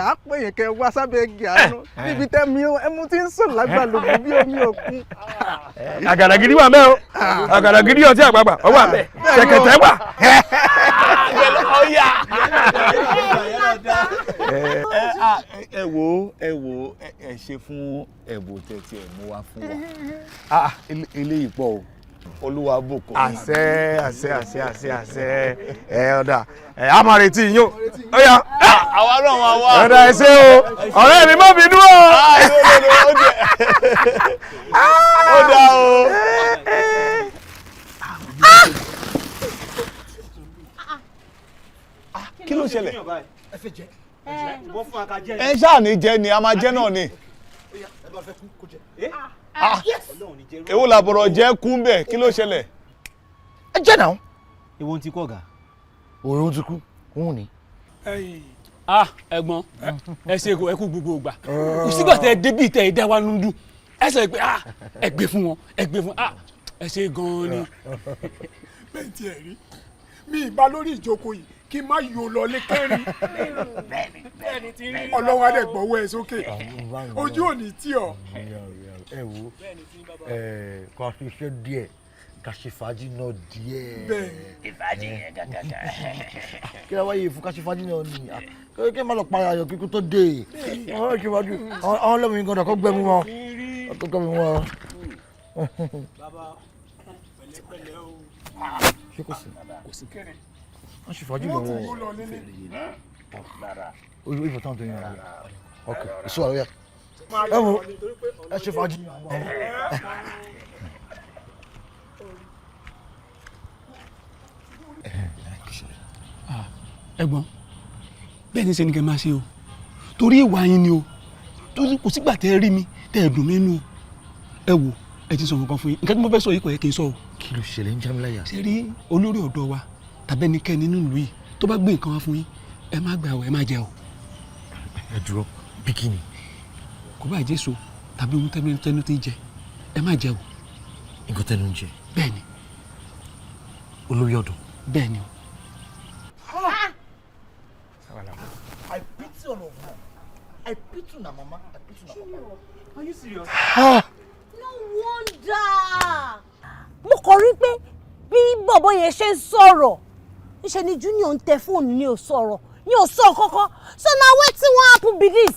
à á pè yín kẹ́ wá sábẹ́ igi àánú níbi tẹ́mi ẹmu ti ń sùn lágbàlógún bí omi òkun. àgàdàgídí wà mẹ́ o àgàdàgídí ọtí àgbààgbà ọwọ́ àbẹ̀ ṣẹ̀kẹ̀tẹ̀ wà. ẹ wo ẹ ṣe fún ẹ̀bùn tẹ̀tí ẹ̀ mú wá fún wa eléyìí pọ̀ o Olúwa bùkún. àṣẹ ọ̀dà a máa retí yín o. ó yá. àwa náà máa wá. ọ̀dà ẹ ṣé o ọ̀rẹ́ mi má bínú o. ó dá o. kí ló ṣẹlẹ̀? ẹ ṣáà ní jẹ ni a máa jẹ náà ni. èwo làbọ̀rọ̀ jẹ́ kú bẹ́ẹ̀ kí ló ṣẹlẹ̀? ẹ jẹ́ náà. èwo ti kú ọ̀gá. òun ti kú òun ni. ẹ̀gbọ́n ẹ ṣe ẹ kú gbogbo ìgbà sígbà tẹ débì tẹ ìdá wa nínú ẹ sọ pé ẹ gbé fún wọn ẹ ṣe gan-an ni. bẹ́ẹ̀ tí ẹ rí mi ìbá lórí ìjókòó yìí kí n má yọ lọ lé kẹrin ọlọ́wọ́ adé gbọ́wọ́ ẹ sókè ojú ò ní tí ọ. ẹ wo kò fi ṣe díẹ̀ ká ṣe fàájì náà díẹ̀. ìfàájì yẹn gàgàgà. kí ló wáyé fún ká ṣe fàájì náà ni kí n má lọ para ayọ̀ kíkú tó dé ọ̀rọ̀ ṣe fàájì àwọn ọlọ́mọ yìí gbọ́dọ̀ kó gbẹ̀mí wọn kó gbẹ̀mí wọn. ṣé kò sí kẹrin wọ́n ṣe fàájì lọ́wọ́ ojú ìfọ̀ táwọn tó yẹn rẹ̀ ok ìṣó àlọ́yà ẹ wo ẹ ṣe fàájì. ẹ̀gbọ́n bẹ́ẹ̀ ni ṣe ni kẹ́ máa ṣe o torí ìwà yín ni o torí kò sígbà tẹ́ ẹ rí mi tẹ́ ẹ dùn mí nù ẹ wò ẹ ti sọ nǹkan fún yín nǹkan tí mo fẹ́ sọ yìí kò yẹ kí n sọ o. kí ló ṣẹlẹ̀ ń já mi láyà. ṣe rí olórí ọ̀dọ́ wa tàbí ẹnikẹ́ni nínú ìlú yìí tó bá gbé nǹkan wá fún yín ẹ má gbà ẹ má jẹ o. ẹ dúró bikini. kò bá jẹ́ so tàbí ohun tẹnu ti jẹ ẹ má jẹ o. nǹkan tẹnu ń jẹ. bẹ́ẹ̀ni. olórí ọ̀dọ́. bẹ́ẹ̀ni o. I pity all of them. I pity na mama. I pity na papa. Are you serious? No wonder. Mo kàn rí pé bí bọ̀bọ̀ yẹn ṣe ń sọ̀rọ̀ níṣẹ́ ni Junior ń tẹ fóònù ní ò sọ̀rọ̀ ní ò sọ kankan so na wetin wan happen be this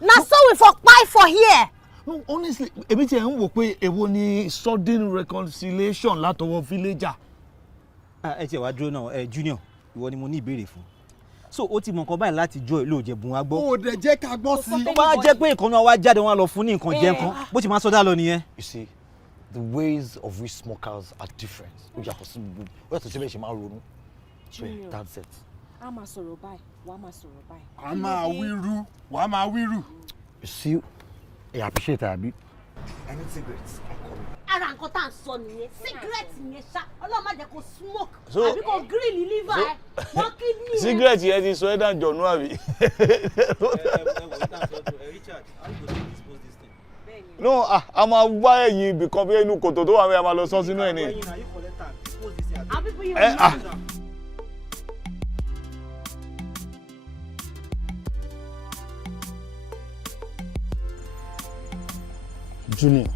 na so we for kpai for here. No, honestly èmi tiẹ̀ ń wò pé èwo ni sudden reconciliation látọwọ́ villager. ẹ tiẹ̀ wá dúró náà Junior ìwọ ni mo ní ìbéèrè fún so ó ti mọ nǹkan báyìí láti jọ ìlú òjẹ̀bùn wa gbọ́. o dẹ̀ jẹ́ ká gbọ́ sí i. tó bá jẹ́ pé ìkànnì wa jáde wọn lọ fún ní nǹkan jẹ nǹkan bó ti máa sọdá lọ nìyẹn. You see, the ways of we smokers are different. ó yàtọ̀ sí gbogbo ó yàtọ̀ sí bẹ́ẹ̀ ṣe máa ronú. Junior, that's it. a máa sọ̀rọ̀ báyìí wà á máa sọ̀rọ̀ báyìí. a máa wíru wà á máa wíru. You see, I appreciate abi. I need cigarettes. ara nǹkan tá à ń sọ nìyẹn sígírẹ́tì yẹn ṣá ọlọ́run má jẹ́ kó smoke So- àbí kó grill liver ẹ wọ́n kidney ẹ. sígírẹ́tì yẹn ti sọ ẹ́ dà jọ̀nú àbí. no a máa wá ẹ̀yìn ibì kan bí inú kòtò tó wà mí a máa lọ sọ sínú ẹ̀ ni. Junior,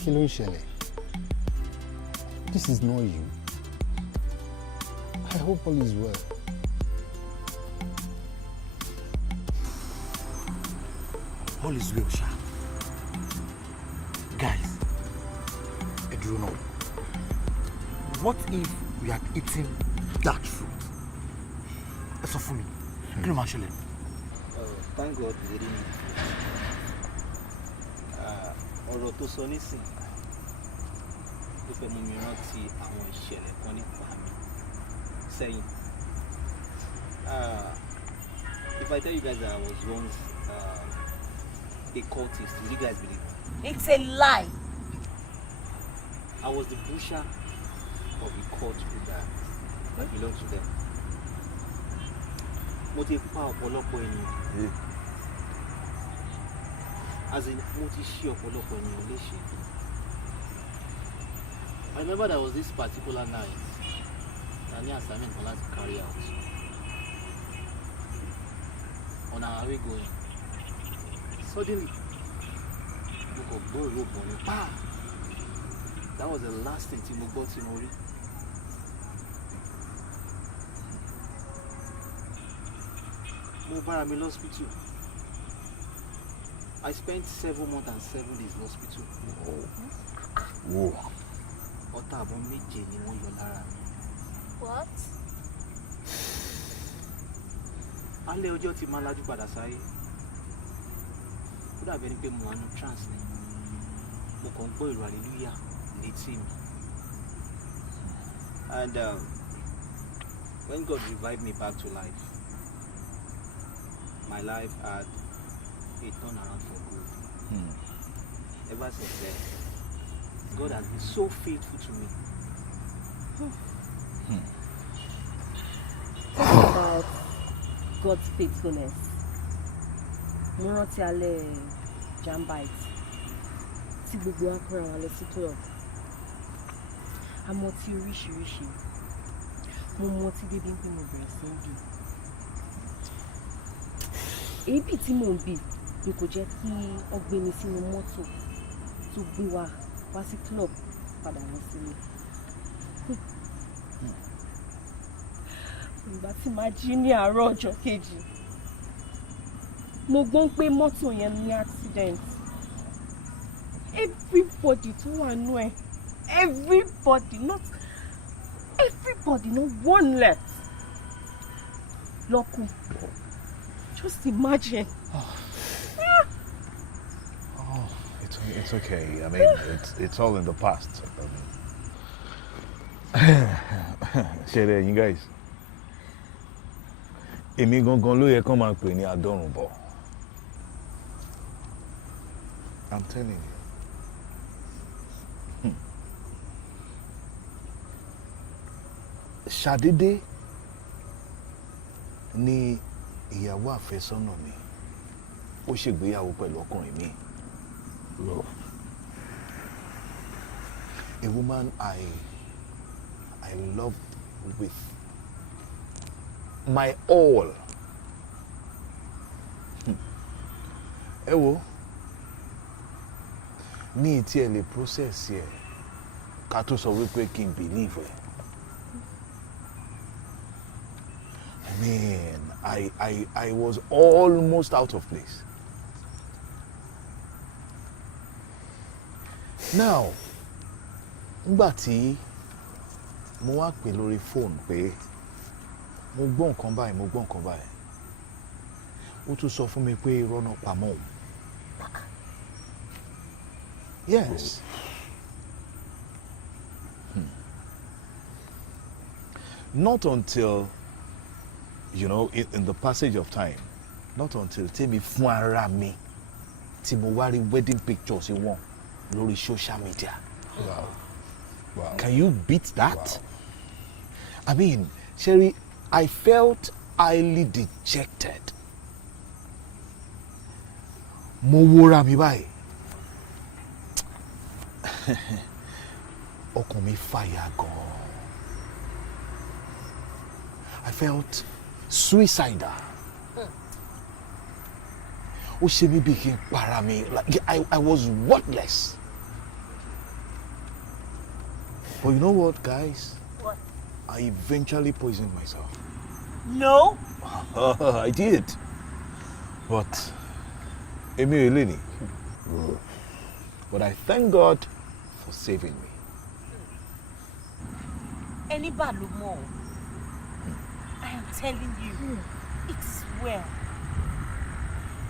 kí ló ń ṣẹlẹ̀? This is not you. I hope all is well. All is well, sha. Guys, I don't know. What if we had eaten that fruit? Ẹ sọ fún mi, kí ló máa ṣẹlẹ̀? Thank God we didn't eat it. Ọ̀rọ̀ tó sọ nísìn tó fẹ́ mú mi rántí àwọn ìṣẹ̀lẹ̀ kan nípa mi sẹ́yìn. If I tell you guys that I was once a cultist, will you guys believe? It's a lie. I was the pusher of a cult group that belonged to them. Mo ti pa ọ̀pọ̀lọpọ̀ ènìyàn. As in, mo ti ṣe ọ̀pọ̀lọpọ̀ ènìyàn léṣe. I remember there was this particular night na ní assignment kan láti carry out. On our way going, suddenly, mo kàn gbọ́ ìró bọ̀ ní pa. That was the last thing tí mo gbọ́ tí mo rí. Mo bára mi lọ́spítù. I spent 7 months and 7 days in hospital. Whoa. Ọ̀tá àbọ̀ méje ni wọ́n yọ lára mi. What? Alẹ́ ọjọ́ tí máa lajú padà sáyé. Ó dàbí ẹni pé mo wà nínú trance ni. Mo kàn ń gbọ́ ìró hallelujah létí mi. And when God revived me back to life, my life had a turnaround for good. Ever since then, God has been so faithful to me. Talk about God's faithfulness. Mo rántí alẹ́ Jambite tí gbogbo wa kóra wa lọ sí club. A mọ tí oríṣiríṣi. Mo mọ tí débi pé mo bẹ̀rẹ̀ sí ń bì. Èébì tí mò ń bì ni kò jẹ́ kí wọ́n gbé mi sínú mọ́tò tó gbé wa wá sí club padà lọ sílé. Ìgbà tí màá jí ní àárọ̀ ọjọ́ kejì, mo gbọ́ pé mọ́tò yẹn ní accident. Everybody tó wà nú ẹ̀, everybody, not one left. Lọ́kùn, just imagine. It's okay. I mean, it's all in the past. Share you guys. Èmi gangan ló yẹ kán máa pè ní adọ́rùnbọ̀. I'm telling you. Ṣàdédé ni ìyàwó àfẹ́sọ́nà mi ó ṣègbéyàwó pẹ̀lú ọkùnrin mi. A woman I love with my all. Ẹ wo, ní tí ẹ lè process ẹ ká tó sọ wípé kí n believe ẹ. Man, I was almost out of place. Now, nígbà tí mo wá pè lórí fóònù pé mo gbọ́ nǹkan báyìí, ó tún sọ fún mi pé irọ́ náà pamọ́ òun. Yes. Not until, you know, in the passage of time, not until tèmi fún ara mi tí mo wá rí wedding pictures wọn lórí social media. Wow. Wow. Can you beat that? Wow. I mean, Sherry, I felt highly dejected. Mo wóra mi báyìí. Ọkàn mi fàyà gan. I felt suicidal. Ó ṣe mí bí kí n para mi. Like I was worthless. But you know what, guys? What? I eventually poisoned myself. No. I did. But èmi ò lè ní. But I thank God for saving me. Any bad more. I am telling you, it's well.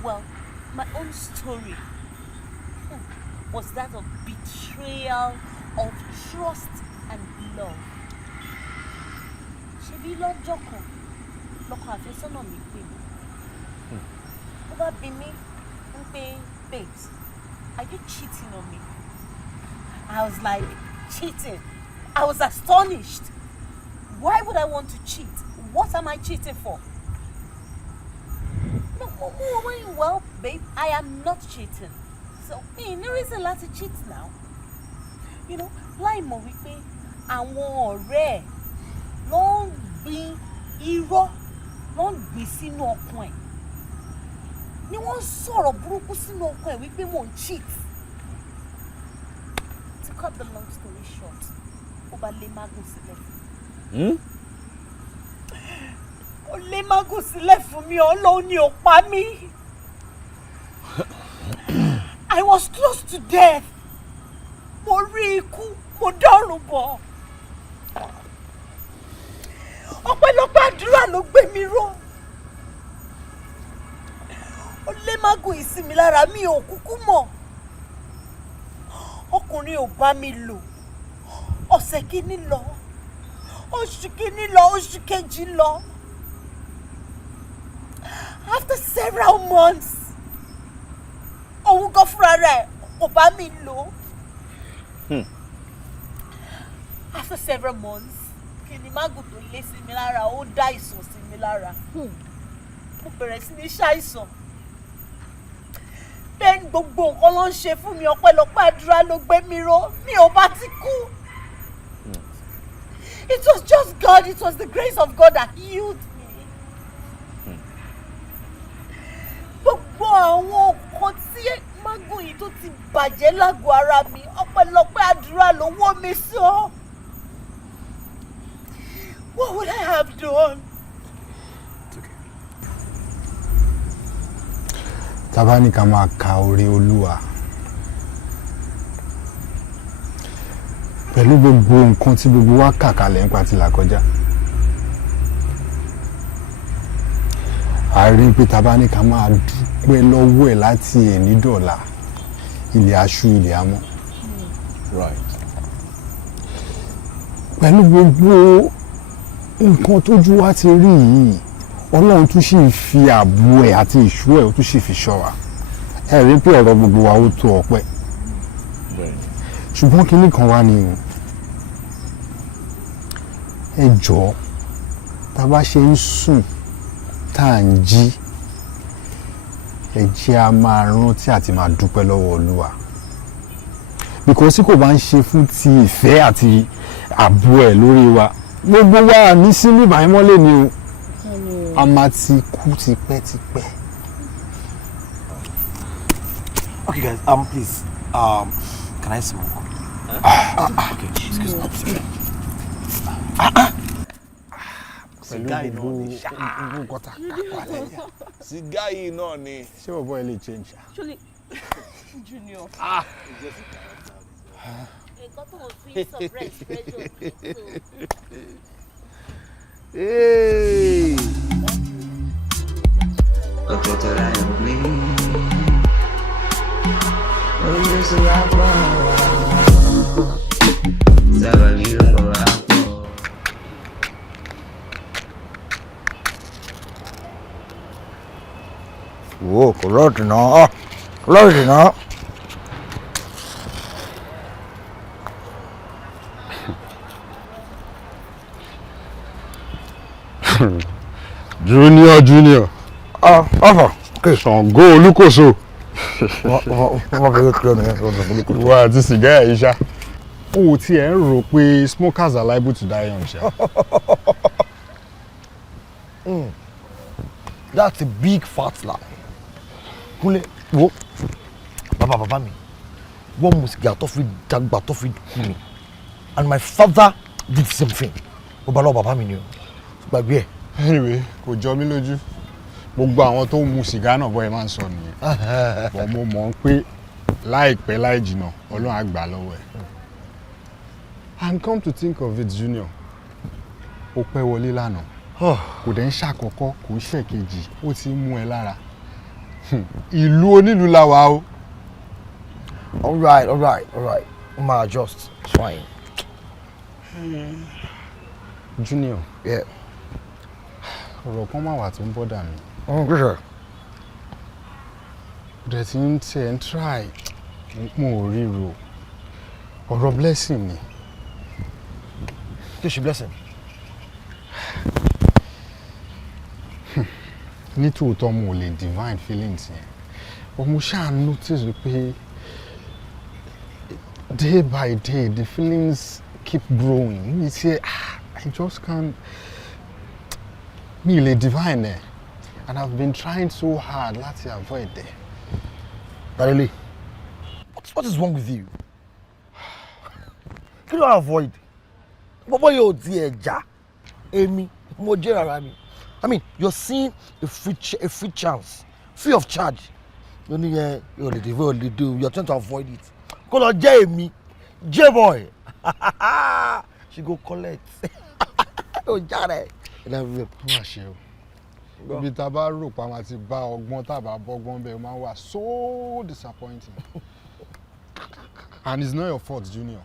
Well, my own story was that of betrayal of trust and love. Ṣebí lọ́jọ́ kan lọ́kọ àfẹ́sọ́nà mi pè mí. Ó bá bi mí ń pé, babes, are you cheating on me? I was like, cheating? I was astonished. Why would I want to cheat? What am I cheating for? No, well, babe, I am not cheating. So, no reason not to cheat now. You know, láì mọ̀ wípé àwọn ọ̀rẹ́ ẹ̀ ló ń gbin irọ́ ló ń gbìn sínú ọkàn ẹ̀. Ni wọ́n sọ̀rọ̀ burúkú sínú ọkàn ẹ̀ wípé mò ń cheat. To cut the long story short, ó bá lé mágùn sílẹ̀ fún mi. Ó lé mágùn sílẹ̀ fún mi, Ọlọ́run ni ó pa mí. I was close to death. mo rí ikú mo dọ́rùn bọ̀. Ọpẹ́lọpẹ́ àdúrà ló gbé mi ró. Ó lé mágùn ìsinmi lára mi ò kúkú mọ̀. Ọkùnrin ò bá mi lò. Ọ̀sẹ̀ kìíní lọ. Oṣù kìíní lọ, oṣù kejì lọ. After several months, òun gan fúnra rẹ̀ ò bá mi lò. After several months, kìíní mágùn tó lé sí mi lára ó dá ìsàn sí mi lára. Mo bẹ̀rẹ̀ sí ní ṣàìsàn. Bẹ́ẹ̀ ni gbogbo nǹkan ló ń ṣe fún mi, ọpẹ́lọpẹ́ àdúrà ló gbé mi ró, mi ò bá ti kú. It was just God, it was the grace of God that healed me. Gbogbo àwọn nǹkan tí mágùn yìí tó ti bàjẹ́ lágọ̀ọ́ ara mi, ọpẹ́lọpẹ́ àdúrà ló wọ́ mi sọ. What would I have done? Tá bá ní ká máa ka oore Olúwa pẹ̀lú gbogbo nǹkan tí gbogbo wa kà kalẹ̀ nípa ti là kọjá, a rí pé tá bá ní ká máa dúpẹ́ lọ́wọ́ ẹ̀ láti ẹ̀ní dọ̀la, ilẹ̀ aṣú ilẹ̀ amọ́. Pẹ̀lú gbogbo nǹkan tójú wa ti rí yìí, Ọlọ́run tún sì fi ààbò ẹ̀ àti ìṣọ́ ẹ̀ ó tún sì fi ṣọ́ wa. Ẹ rí pé ọ̀rọ̀ gbogbo wa ó tó ọpẹ́. Ṣùgbọ́n kinní kan wá ní o. Ẹ jọ̀ọ́, tá bá ṣe ń sùn tá à ń jí, ẹ jẹ́ a máa rántí àti máa dúpẹ́ lọ́wọ́ Olúwa. Because tí kò bá ń ṣe fún ti ìfẹ́ àti ààbò ẹ̀ lórí wa, gbogbo wa ní sínú ìbáyémọ́lẹ̀ ni o. A máa ti kú tipẹ́tipẹ́. Okay, guys, please, can I smoke? Okay, excuse me. Sìgá yìí náà ni ṣáà. Sìgá yìí náà ni. Ṣé bọ̀bọ̀ ẹ lè change? Actually, Junior. Nǹkan tó ń fi suppress pressure mi. Hey. Okay, till I am me. Oh, you so happy. SABABI for happy. Whoa, correct now. Correct now. Junior. Ṣàngó Olúkòso. Wà á ti sìgá yìí ṣá. O ti ẹ̀ ń rò pé smokers are liable to die young ṣá. That's a big fat lie. Kúnlẹ̀ wo bàbá mi wọ́n mu sìgá tó fi dàgbà tó fi kú mi, and my father did the same thing. Ó bá lọ bàbá mi ni o gbàgbé ẹ̀. Anyway, kò jọ mí lójú. Gbogbo àwọn tó ń mu sìgá náà bọ́ ẹ máa ń sọ nìyẹn. Bọ̀ mo mọ̀ pé láìpẹ́ láì jìnnà Ọlọ́run á gbà lọ́wọ́ ẹ̀. And come to think of it, Junior, ó pẹ́ wọlé lánàá. Kò dẹ̀ ń ṣàkọ́kọ́, kò ń ṣèkejì, ó ti ń mú ẹ lára. Ìlú onílùú la wà o. All right. I'm gonna adjust. It's fine. Junior. Yeah. Ọ̀rọ̀ kan máa wà tó ń bọ́dà mi. Sure. Dẹ̀ tí ń tẹ̀ ń try mo ò ríro. Ọ̀rọ̀ blessing ni. Kí ṣe blessing? Nítòótọ́ mo lè divine feelings yẹn. But mo ṣáà notice pé day by day the feelings keep growing. You see, I just can't. Me lè divine ẹ̀. And I've been trying so hard láti avoid it. Darele, what is wrong with you? Kí ló avoid? Bọ́bọ́ yóò di ẹja. Èmi, mo jẹ́ rárá mi. I mean, you're seeing a free chance, free of charge. You need you're trying to avoid it. Kó lọ jẹ́ èmi, J-boy. She go collect. Oh, Jare. Wọ́n á ṣe o. Ibi tá a bá rò pa máa ti bá ọgbọ́n tá a bá bọ́gbọ́n bẹ́ẹ̀ máa wà so disappointing. And it's not your fault, Junior.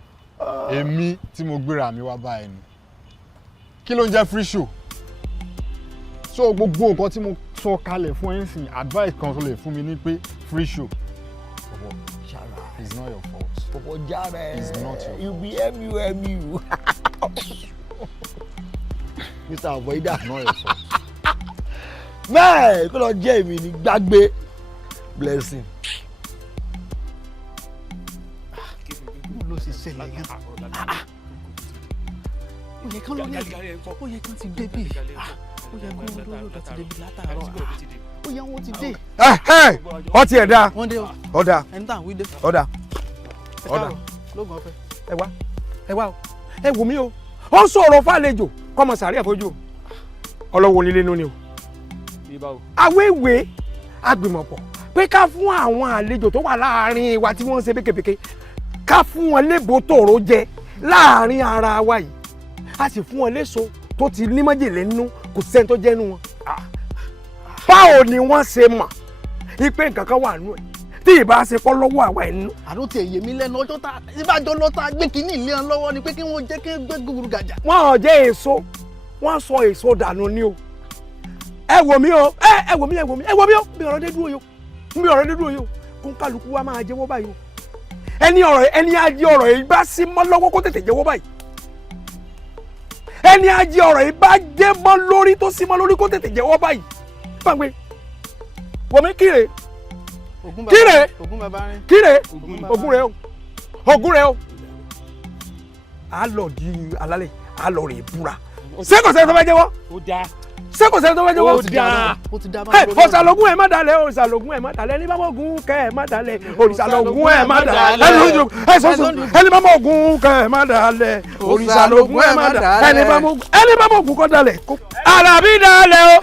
Èmi tí mo gbéra mi wá bá ẹni. Kí ló ń jẹ́ free show? So gbogbo nǹkan tí mo sọ kalẹ̀ fún ẹ sìn advice kan tó lè fún mi ní pé free show. It's not your fault. Popo Jare. It's not your fault. You be MU. Mr. Avoider. It's not your fault. Man, kó lọ jẹ́ èmi ní gbàgbé. Blessing. Ló ṣe ṣẹlẹ̀ yẹn. Ó yẹ kán lórí ó yẹ kán ti débì. Ó yẹ kán lórí ọ̀dọ̀ ti débi látàárọ̀. Ó yẹ wọ́n ti dé. Ọtí ẹ̀ dáa. Wọ́n dé o. Ọ̀dà. Ẹni tàn wí dé. Ọ̀dà. Ọ̀dà. Lóògùn ọ̀fẹ́. Ẹ wá o. Ẹ wò mí o. Ó ń sọ̀rọ̀ fàlejò kọ́mọ sàárẹ̀ àfojú. Ọlọ́wọ́ onílé nú ni o. Awéwé agbìmọ̀pọ̀ pé ká fún àwọn àlejò tó wà láàrin wa tí wọ́n ń ṣe békebèke ká fún wọn lébo tòró jẹ láàrin ara wa yìí a sì fún wọn léso tó ti ní májèlé nínú kò sẹ́ni tó jẹ́nu wọn. Báwo ni wọ́n ṣe mọ̀ ipe nǹkan kan wà nù ẹ̀ tí ìbá ṣe pọ́ lọ́wọ́ àwa ẹ̀ nínú. Àrùn ti èyí mi lẹ́nu ọjọ́ tá ìbájọ́ lọ́ta gbé kínní ilé wọn lọ́wọ́ ni pé kí wọ́n jẹ́ kí gbé gúgúrú gàjà. Wọ́n ò jẹ́ èso wọ́n sọ èso dànù ni o. Ẹ wò mí o ẹ wò mí o bí ọ̀rọ̀ dé dúró yìí o kó kálukú wa máa jẹ́wọ́ báyìí o ẹni ajé ọ̀rọ̀ yìí bá sí mọ́ lọ́wọ́ kó tètè jẹ́wọ́ báyìí ẹni ajé ọ̀rọ̀ yìí bá jẹ́ mọ́ lórí tó sí mọ́ lórí kó tètè jẹ́wọ́ báyìí gbàgbé wò mí kíre ogun rẹ o a lọ di alálẹ̀ a lọ rè búra ṣé kò sẹ́ni tó bá jẹ́wọ́ ṣé kò sẹ́ni tó bá jẹ́wọ́ òrìṣàlógún ẹ̀ má dalẹ̀ òrìṣàlógún ẹ̀ má dalẹ̀ ẹni bá mọ̀ ògún kẹ́ ẹ̀ má dalẹ̀ òrìṣàlógún ẹ̀ má dalẹ̀ ẹni bá mọ̀ ògún kẹ́ ẹ̀ má dalẹ̀ òrìṣàlógún ẹ̀ má dalẹ̀ ẹni bá mọ̀ ògún kọ́ dalẹ̀. Àlàbí dalẹ̀ o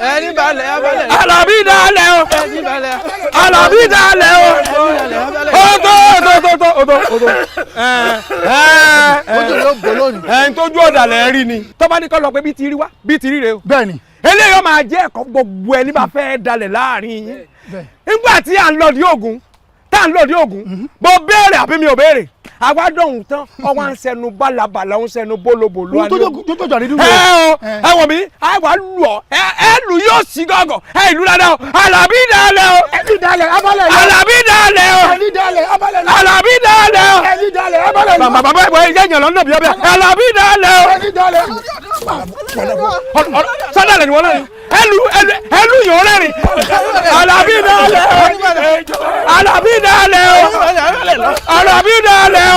Àlàbí dalẹ̀ o Àlàbí dalẹ̀ o odo ẹn tójú ọ̀dàlẹ̀ rí ni tọ́ba ní kọ́ lọ pé bí ti rí wá bí ti rí rè o. Bẹ́ẹ̀ni. Eléyìí máa jẹ́ ẹ̀kọ́ gbogbo ẹni bá fẹ́ dalẹ̀ láàrin yín. Nígbà tí à ń lọ di Ògún bó béèrè àbí mi ò béèrè àwa dọ̀hún tán ọwọ́ ń sẹnu bálabàlà ń sẹnu bólobòlò. Ẹ wọ̀ mí àwa lù ọ́ ẹ lù yóò sí gọ́gọ̀ ẹ ìlú dáadáa o Àlàbí dalẹ̀ o Àlàbí dalẹ̀ o Àlàbí dalẹ̀ o bàbá ìbò ẹ̀jẹ̀ yàn lọ́nà bí ọbẹ̀ Àlàbí dalẹ̀ o sọ́dọ̀lẹ̀ ni wọ́n náà ẹlú yòó rẹ́rìn Àlàbí dalẹ̀ o Àlàbí dalẹ̀ o Àlàbí dalẹ̀ o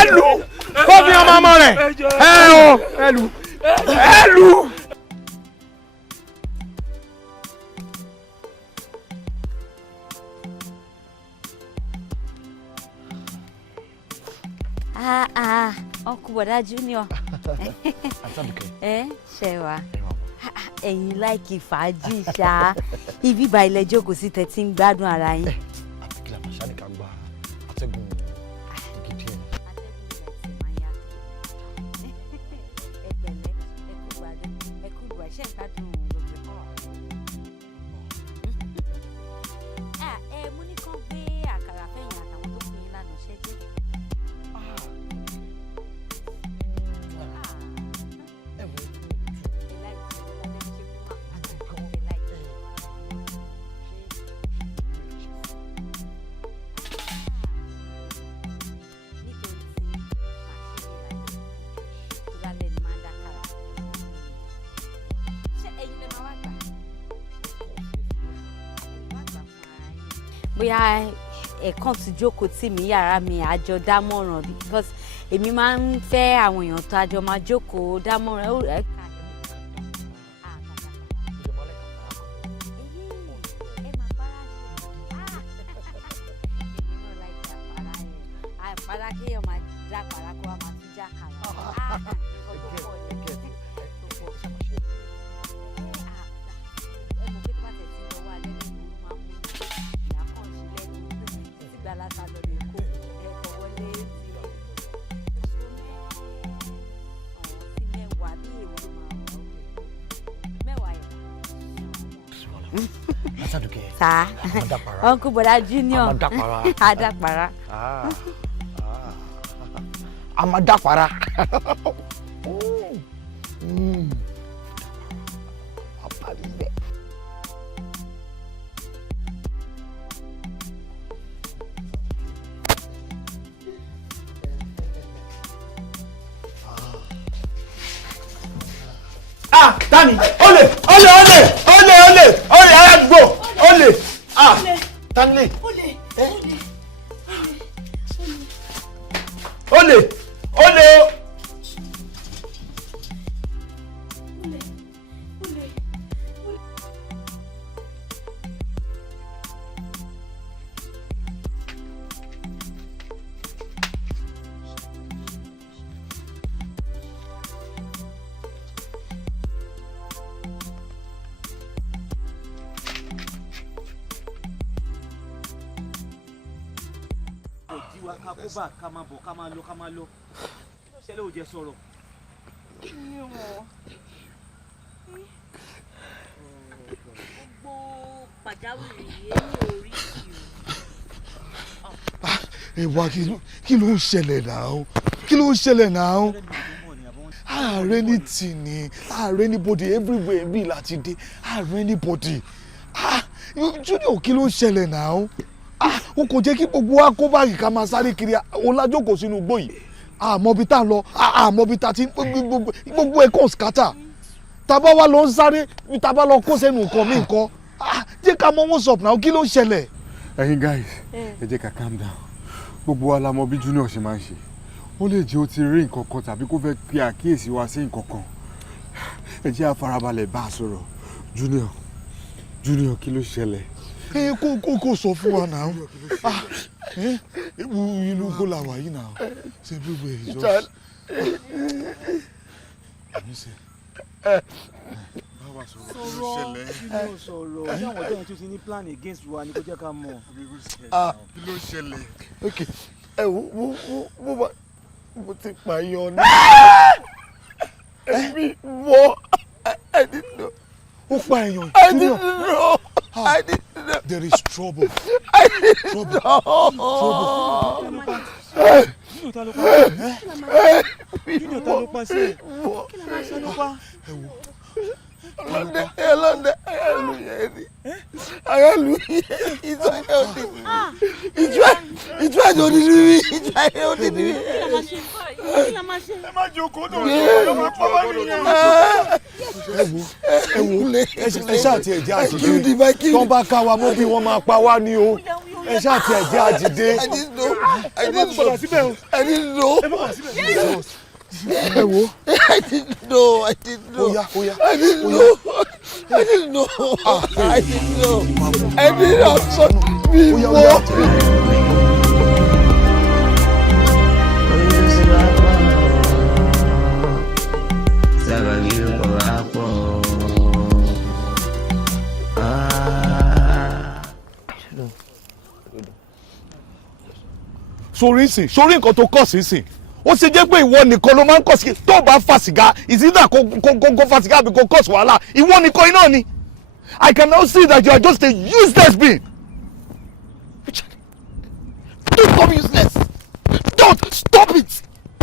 ẹlú kó fi ọmọ rẹ̀ ẹlú. Uncle Bọ̀dá Junior. Ṣé wà? Ẹ̀yin láìkì fàájì ṣá. Ibi ìbá ilẹ̀ jókòó sí tẹ̀tí ń gbádùn ara yín. Àbíkílà màṣá ni ká gba àtẹ̀gùn gidi ẹ̀. Mo ní kán gbé àkàrà fẹ̀yìn àtàwọn tó fún yín lánàá ṣẹ́jẹ́. Bóyá ẹ̀kan tí jókòó tì mí yàrá mi àjọ dámọ̀ràn because èmi máa ń fẹ́ àwọn èèyàn tó àjọ máa jókòó dámọ̀ràn. Àpárá kéèyàn máa já àpárá kó wá máa tún já kàrà. Asaduke. Sá. Uncle Bọ̀dá Junior. Amadapara. Adapara. Amadapara. Tani, olè, alágbò, olè, Tani, olè. Bá ká máa bọ̀ ká máa lọ ṣẹlẹ̀ ò jẹ́ sọ̀rọ̀. Gbogbo pàjáwìrì yìí ní orí Ẹ̀wà kí ló ń ṣẹlẹ̀ náà? Ààrẹ ní tì ní ààrẹ anybody everywhere bí láti dé ààrẹ anybody. Junior kí ló ń ṣẹlẹ̀ náà? O kò jẹ́ kí gbogbo wa kó báyìí ká máa sáré kiri olájókòó sínú igbó yìí àmọ́bi tá a lọ àmọ́bi tá a ti gbogbo ẹ̀ kàn skátà tábà wá lọ ń sáré tábà lọ kó sẹ́nu nǹkan mí nǹkan jẹ́ ká mọ what's up náà kí ló ń ṣẹlẹ̀. ẹ̀yin guys ẹ jẹ́ ká calm down gbogbo wa la mọ̀ bí Junior ṣe máa ń ṣe ó lè jẹ́ ó ti rí nǹkan kan tàbí kó fẹ́ pe àkíyèsí wa sí nǹkan kan ẹ jẹ́ á farabalẹ̀ bá a sọ̀rọ̀ Junior kí ló ṣẹlẹ̀. Kó sọ fún wa náà inú kó la wà yìí náà ṣe gbogbo èyí jọ. Sọ̀rọ̀ ọjọ́ àwọn ọjọ́ yẹn tó ti ní plan against wa ni kó jẹ́ ká mọ̀. Kí ló ṣẹlẹ̀. Ok ẹ wo mo ti pààyàn ní. Ẹbí wọ I didn't know. Ó pa èèyàn. I didn't know. I didn't know. There is trouble. I didn't know. Junior ta ló pa sí. Kí la máa ṣe ló pa? Lọ́dẹ ayélu ìjọ ayé òde ìjọ ayé òde níbí ìjọ ayé òde níbí. Kí la máa ṣe? Ẹ má jókòó náà ló máa pa wá nìyẹn. ẹ wo ẹ ṣáà ti ẹ̀jẹ̀ àjìdé tó ń bá ká wa mọ́ bí wọ́n máa pa wá ní o ẹ ṣáà ti ẹ̀jẹ̀ àjìdé. I didn't know. Ẹ wo. I didn't know. Oya. I didn't know. I didn't know. I didn't know. SABABI sórí nǹkan tó kọ̀ sínsìn ó ṣe jẹ́ pé ìwọ nìkan ló máa ń kọ̀ sí tó bá fa sìgá ìsídà kó fa sìgá àbí kó kọ̀ sí wàhálà ìwọ nìkan iná ni I can now see that you are just a useless being. Don't call me useless. Don't stop it.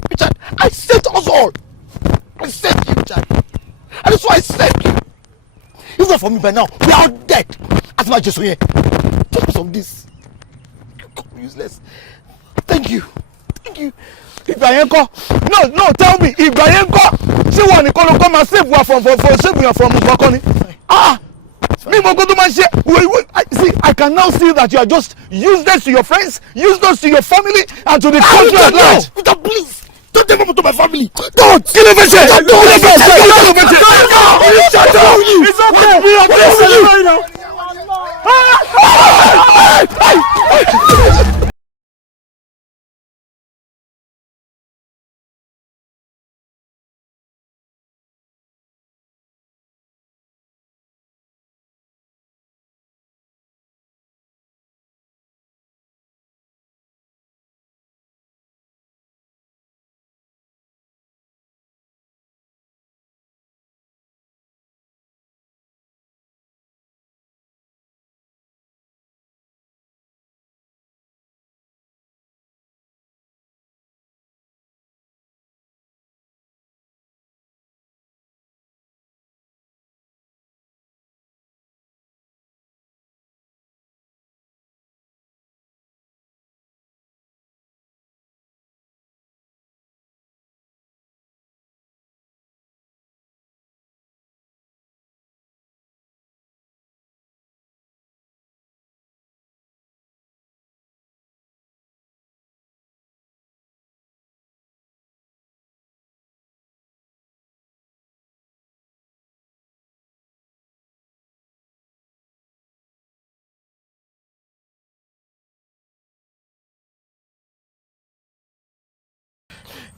Richard, I saved us all. I saved you, Richard. And that's why I saved you. If not for me by now, we are all dead. As much as we are. Just because of this. You call me useless. Thank you. Ìgbà yẹn kọ́ no tell me ìgbà yẹn kọ́ ṣé wọ́n nìkan ló kọ́ máa save wa from save you from nǹkan ni mi mo kó tó máa ṣe see I can now see that you are just useless to your friends useless to your family and to the country at large. Peter, please don't take me to my family. Don't kí ló fẹ́ ṣe kí ló fẹ́ ṣe shut up. It's okay.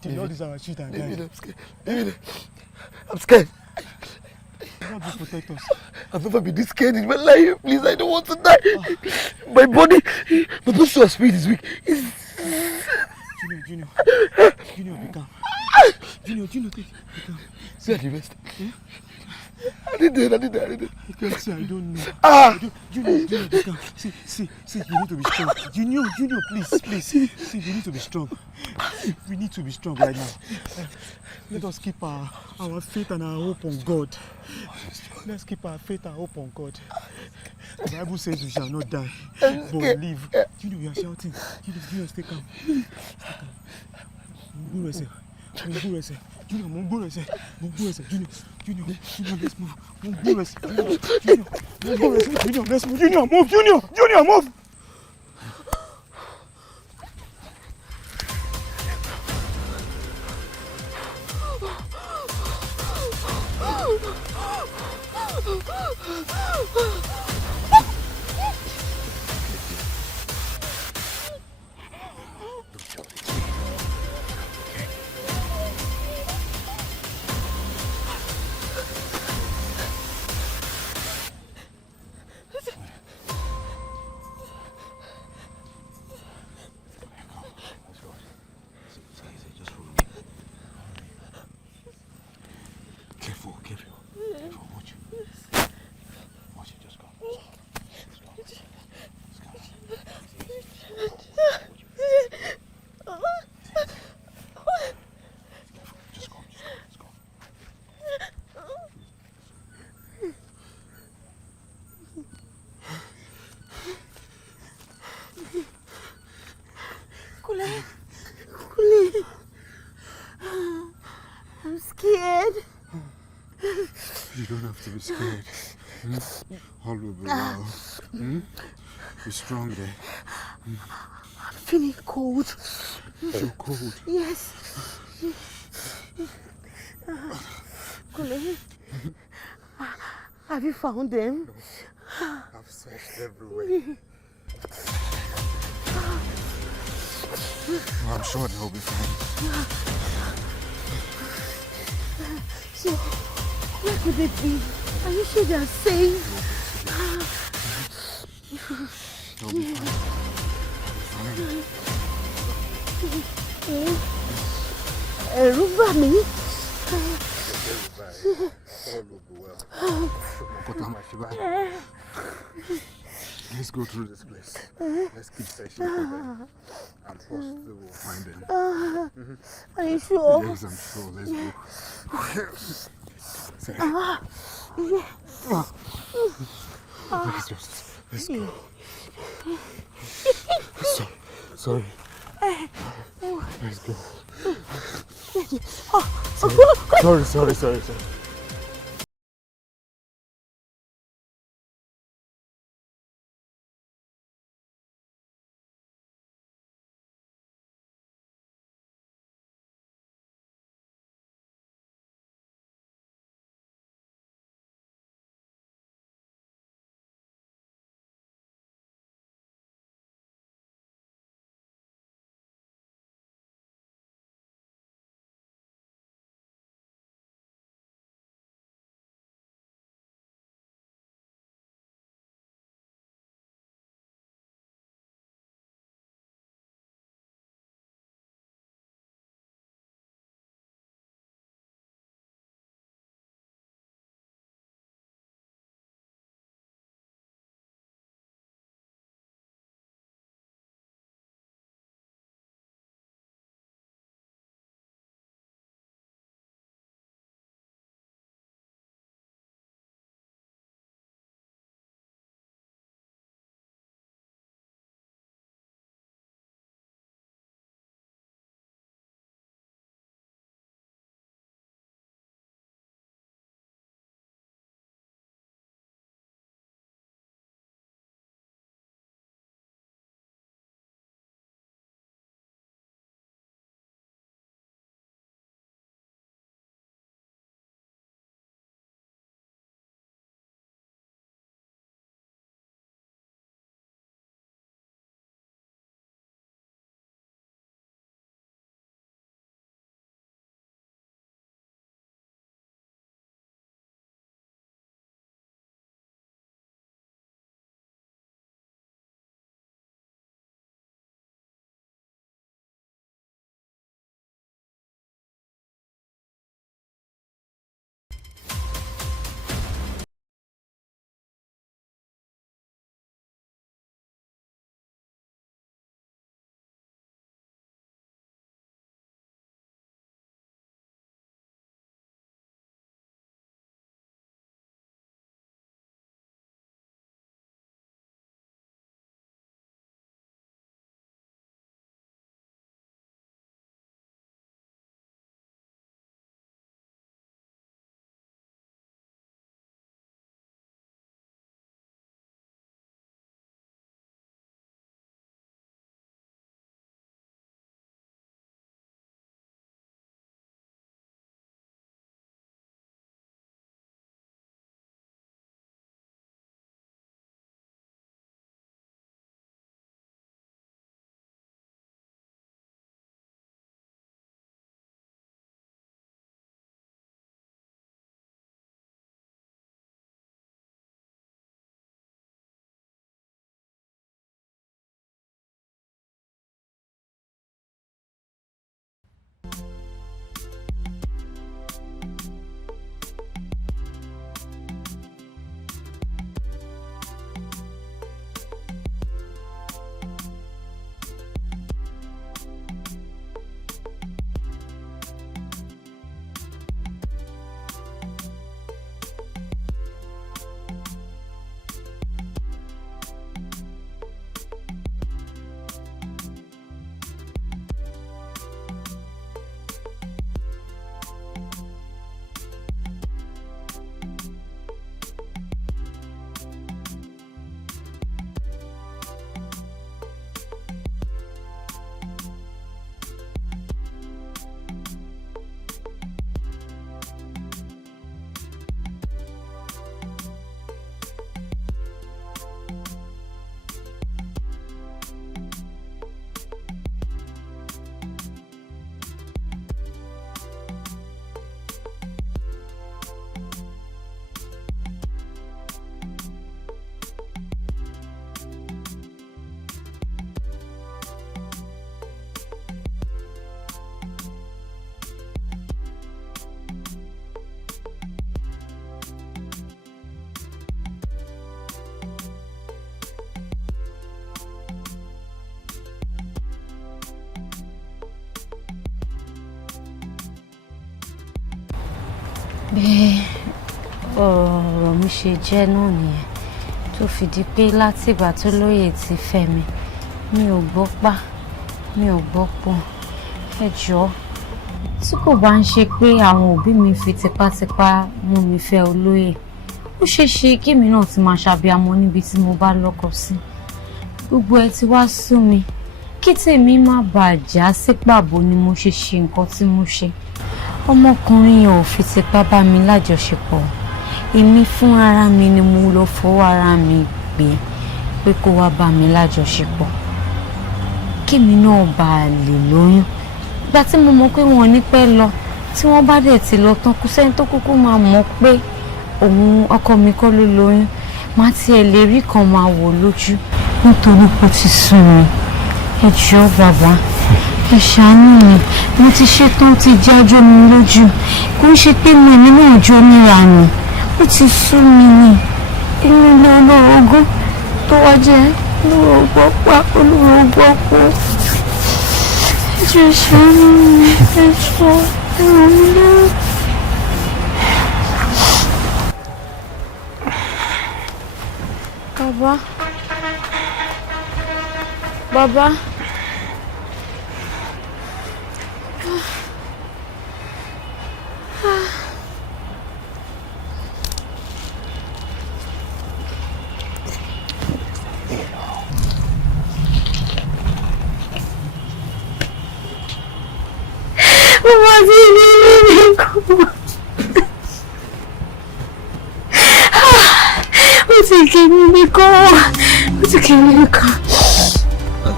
The Lord is our shield and guide. I'm scared. David, I'm scared. God will protect us. I've never been this scared in my life. Please, I don't want to die. My body, my posture of spirit is weak. Junior, be calm. Junior, be calm. See, the rest. I did it. I can't say I don't know. Junior, be calm. See, you need to be strong. Junior, please. See, you need to be strong. We need to be strong right now. Let us keep our faith and our hope on God. Let's keep our faith and hope on God. The Bible says we shall not die, but we live. Junior, we are shouting. Junior, stay calm. Junior, let's move. Junior, let's move. Junior, move. Careful. Watch it, just go. Kule. I'm scared. You don't have to be scared. All will be well. Be strong there. I'm feeling cold. You're cold? Yes. Kule, have you found them? I've searched everywhere. I'm sure they'll be fine. So, where could they be? Are you sure they are safe? They'll be fine. Ẹ̀rù bà mí. Let's go through this place. Let's keep searching for them. I'm positive we'll find them. Are you sure? Yes, I'm sure. Let's go. Let's go. Sorry. Let's go. Sorry. bẹ́ẹ̀ ọ̀rọ̀ mi ṣe jẹ́ náà nìyẹn tó fi di pé látìgbà tó lóye ti fẹ́ mi ò gbọ́ pa mi ò gbọ́ pọ̀ ẹ jọ̀ọ́ tí kò bá ń ṣe pé àwọn òbí mi fi tipátipá mú mi fẹ́ olóyè ó ṣeé ṣe kémi náà ti máa ṣàbíamọ níbi tí mo bá lọ́kọ sí gbogbo ẹ ti wá sú mi kí tèmi má bàa já sí pàbó ni mo ṣe ṣe nǹkan tí mo ṣe ọmọkùnrin yẹn ò fi tipá bá mi lájọṣepọ̀ èmi fún ara mi ni mo lọ fọwọ́ ara mi gbé pé kó wá bá mi lájọṣepọ̀ kémi náà bá lè lóyún ìgbà tí mo mọ̀ pé wọn ò ní pẹ́ lọ tí wọ́n bá dẹ̀ ti lọ tán kò sẹ́ni tó kúkú máa mọ̀ pé òun ọkọ mi kọ́ ló lóyún má tiẹ̀ lè rí kan máa wò lójú nítorí pé ó ti sún mi ẹ jọ̀ọ́ bàbá ẹ ṣàánú mi mo ti ṣetán ti jájọ́ mi lójú kò ń ṣe pé mi náà jó níra nù ó ti sú mi ni inú ilé olórogún tó wá jẹ́ olórogún pa olórogún kú ẹ jọ̀ọ́ ṣàánú mi ẹ jọ̀ọ́ ẹ ràn mí lọ́wọ́. Baba. Baba. Mama ti ní mi kú. Ó ti kí mi nìkan. Ó ti kí mi nìkan. Ó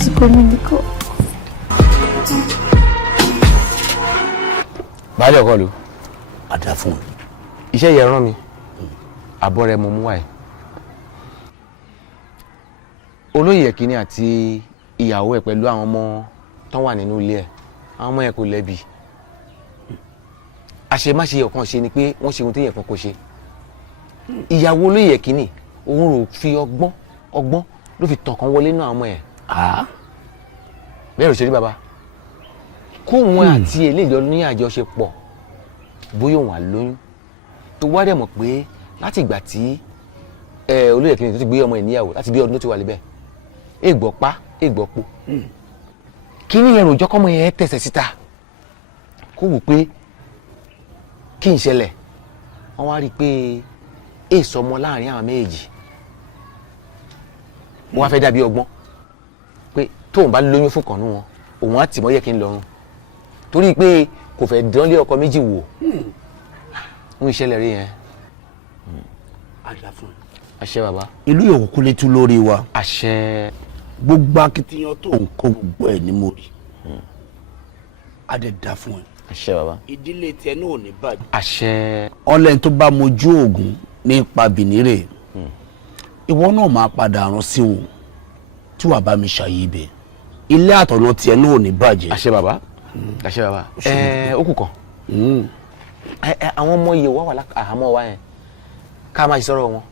ti kí mi nìkan. Baálé ọkọ lu. Àdá fún un. Iṣẹ́ yẹn rán mi. Àbọ̀ rẹ̀ mo mú wá ẹ̀. Olóyè Kínní àti ìyàwó ẹ̀ pẹ̀lú àwọn ọmọ tán wà nínú ilé ẹ̀. Àwọn ọmọ yẹn kò lẹ́bi. Àṣemáṣe ọ̀kan ṣe ni pé wọ́n ṣe ohun téèyàn kan kò ṣe. Ìyàwó Olóyè Kínní òun rò fi ọgbọ́n ló fi tàn kán wọlé náà ọmọ ẹ̀. Bẹ́ẹ̀ rò ṣe rí bàbá. Kóun àti eléyìí ní àjọṣepọ̀ bóyá òun àlóyún tó wá dẹ̀ mọ̀ pé láti ìgbà tí Olóyè Kínní tó ti gbé ọmọ ẹ̀ níyàwó láti bí ọdún tó ti wà lébẹ̀ ègbọ́ pa ègbọ́ po Kínní yẹn ròjọ́ kọ́mọ yẹn tẹ̀sẹ̀ síta kó wù pé kí n ṣẹlẹ̀ wọ́n wá rí i pé èso ọmọ láàrin àwọn méjèèjì wọ́n wá fẹ́ dàbí ọgbọ́n pé tóun bá lóyún fún kànú wọn òun á tì mọ́ yẹ kí n lọ́rùn torí pé kò fẹ́ dánlé ọkọ méjì wò ń ṣẹlẹ̀ rí yẹn. Àdá fún un. Àṣẹ bàbá. Ìlú yòókù lè tú lórí wa. Àṣẹ. Gbogbo akitiyan tó ń kó gbogbo ẹ̀ ní mo rí. Adé dá fún ẹ. Àṣẹ bàbá. Ìdílé tiẹ̀ náà ò ní bàjẹ́. Àṣẹ. Ọlẹ́ni tó bá mojú oògùn nípa bìnírè ìwọ náà máa padà rán sí wọn tí wàá bá mi ṣàyè ibẹ̀ ilé àtọ̀nà tiẹ̀ náà ò ní bàjẹ́. Àṣẹ bàbá. Àṣẹ bàbá. Ó kù kan. Àwọn ọmọ iye wa wà láhàámọ́ wa yẹn ká máa ṣe sọ̀rọ̀ wọn.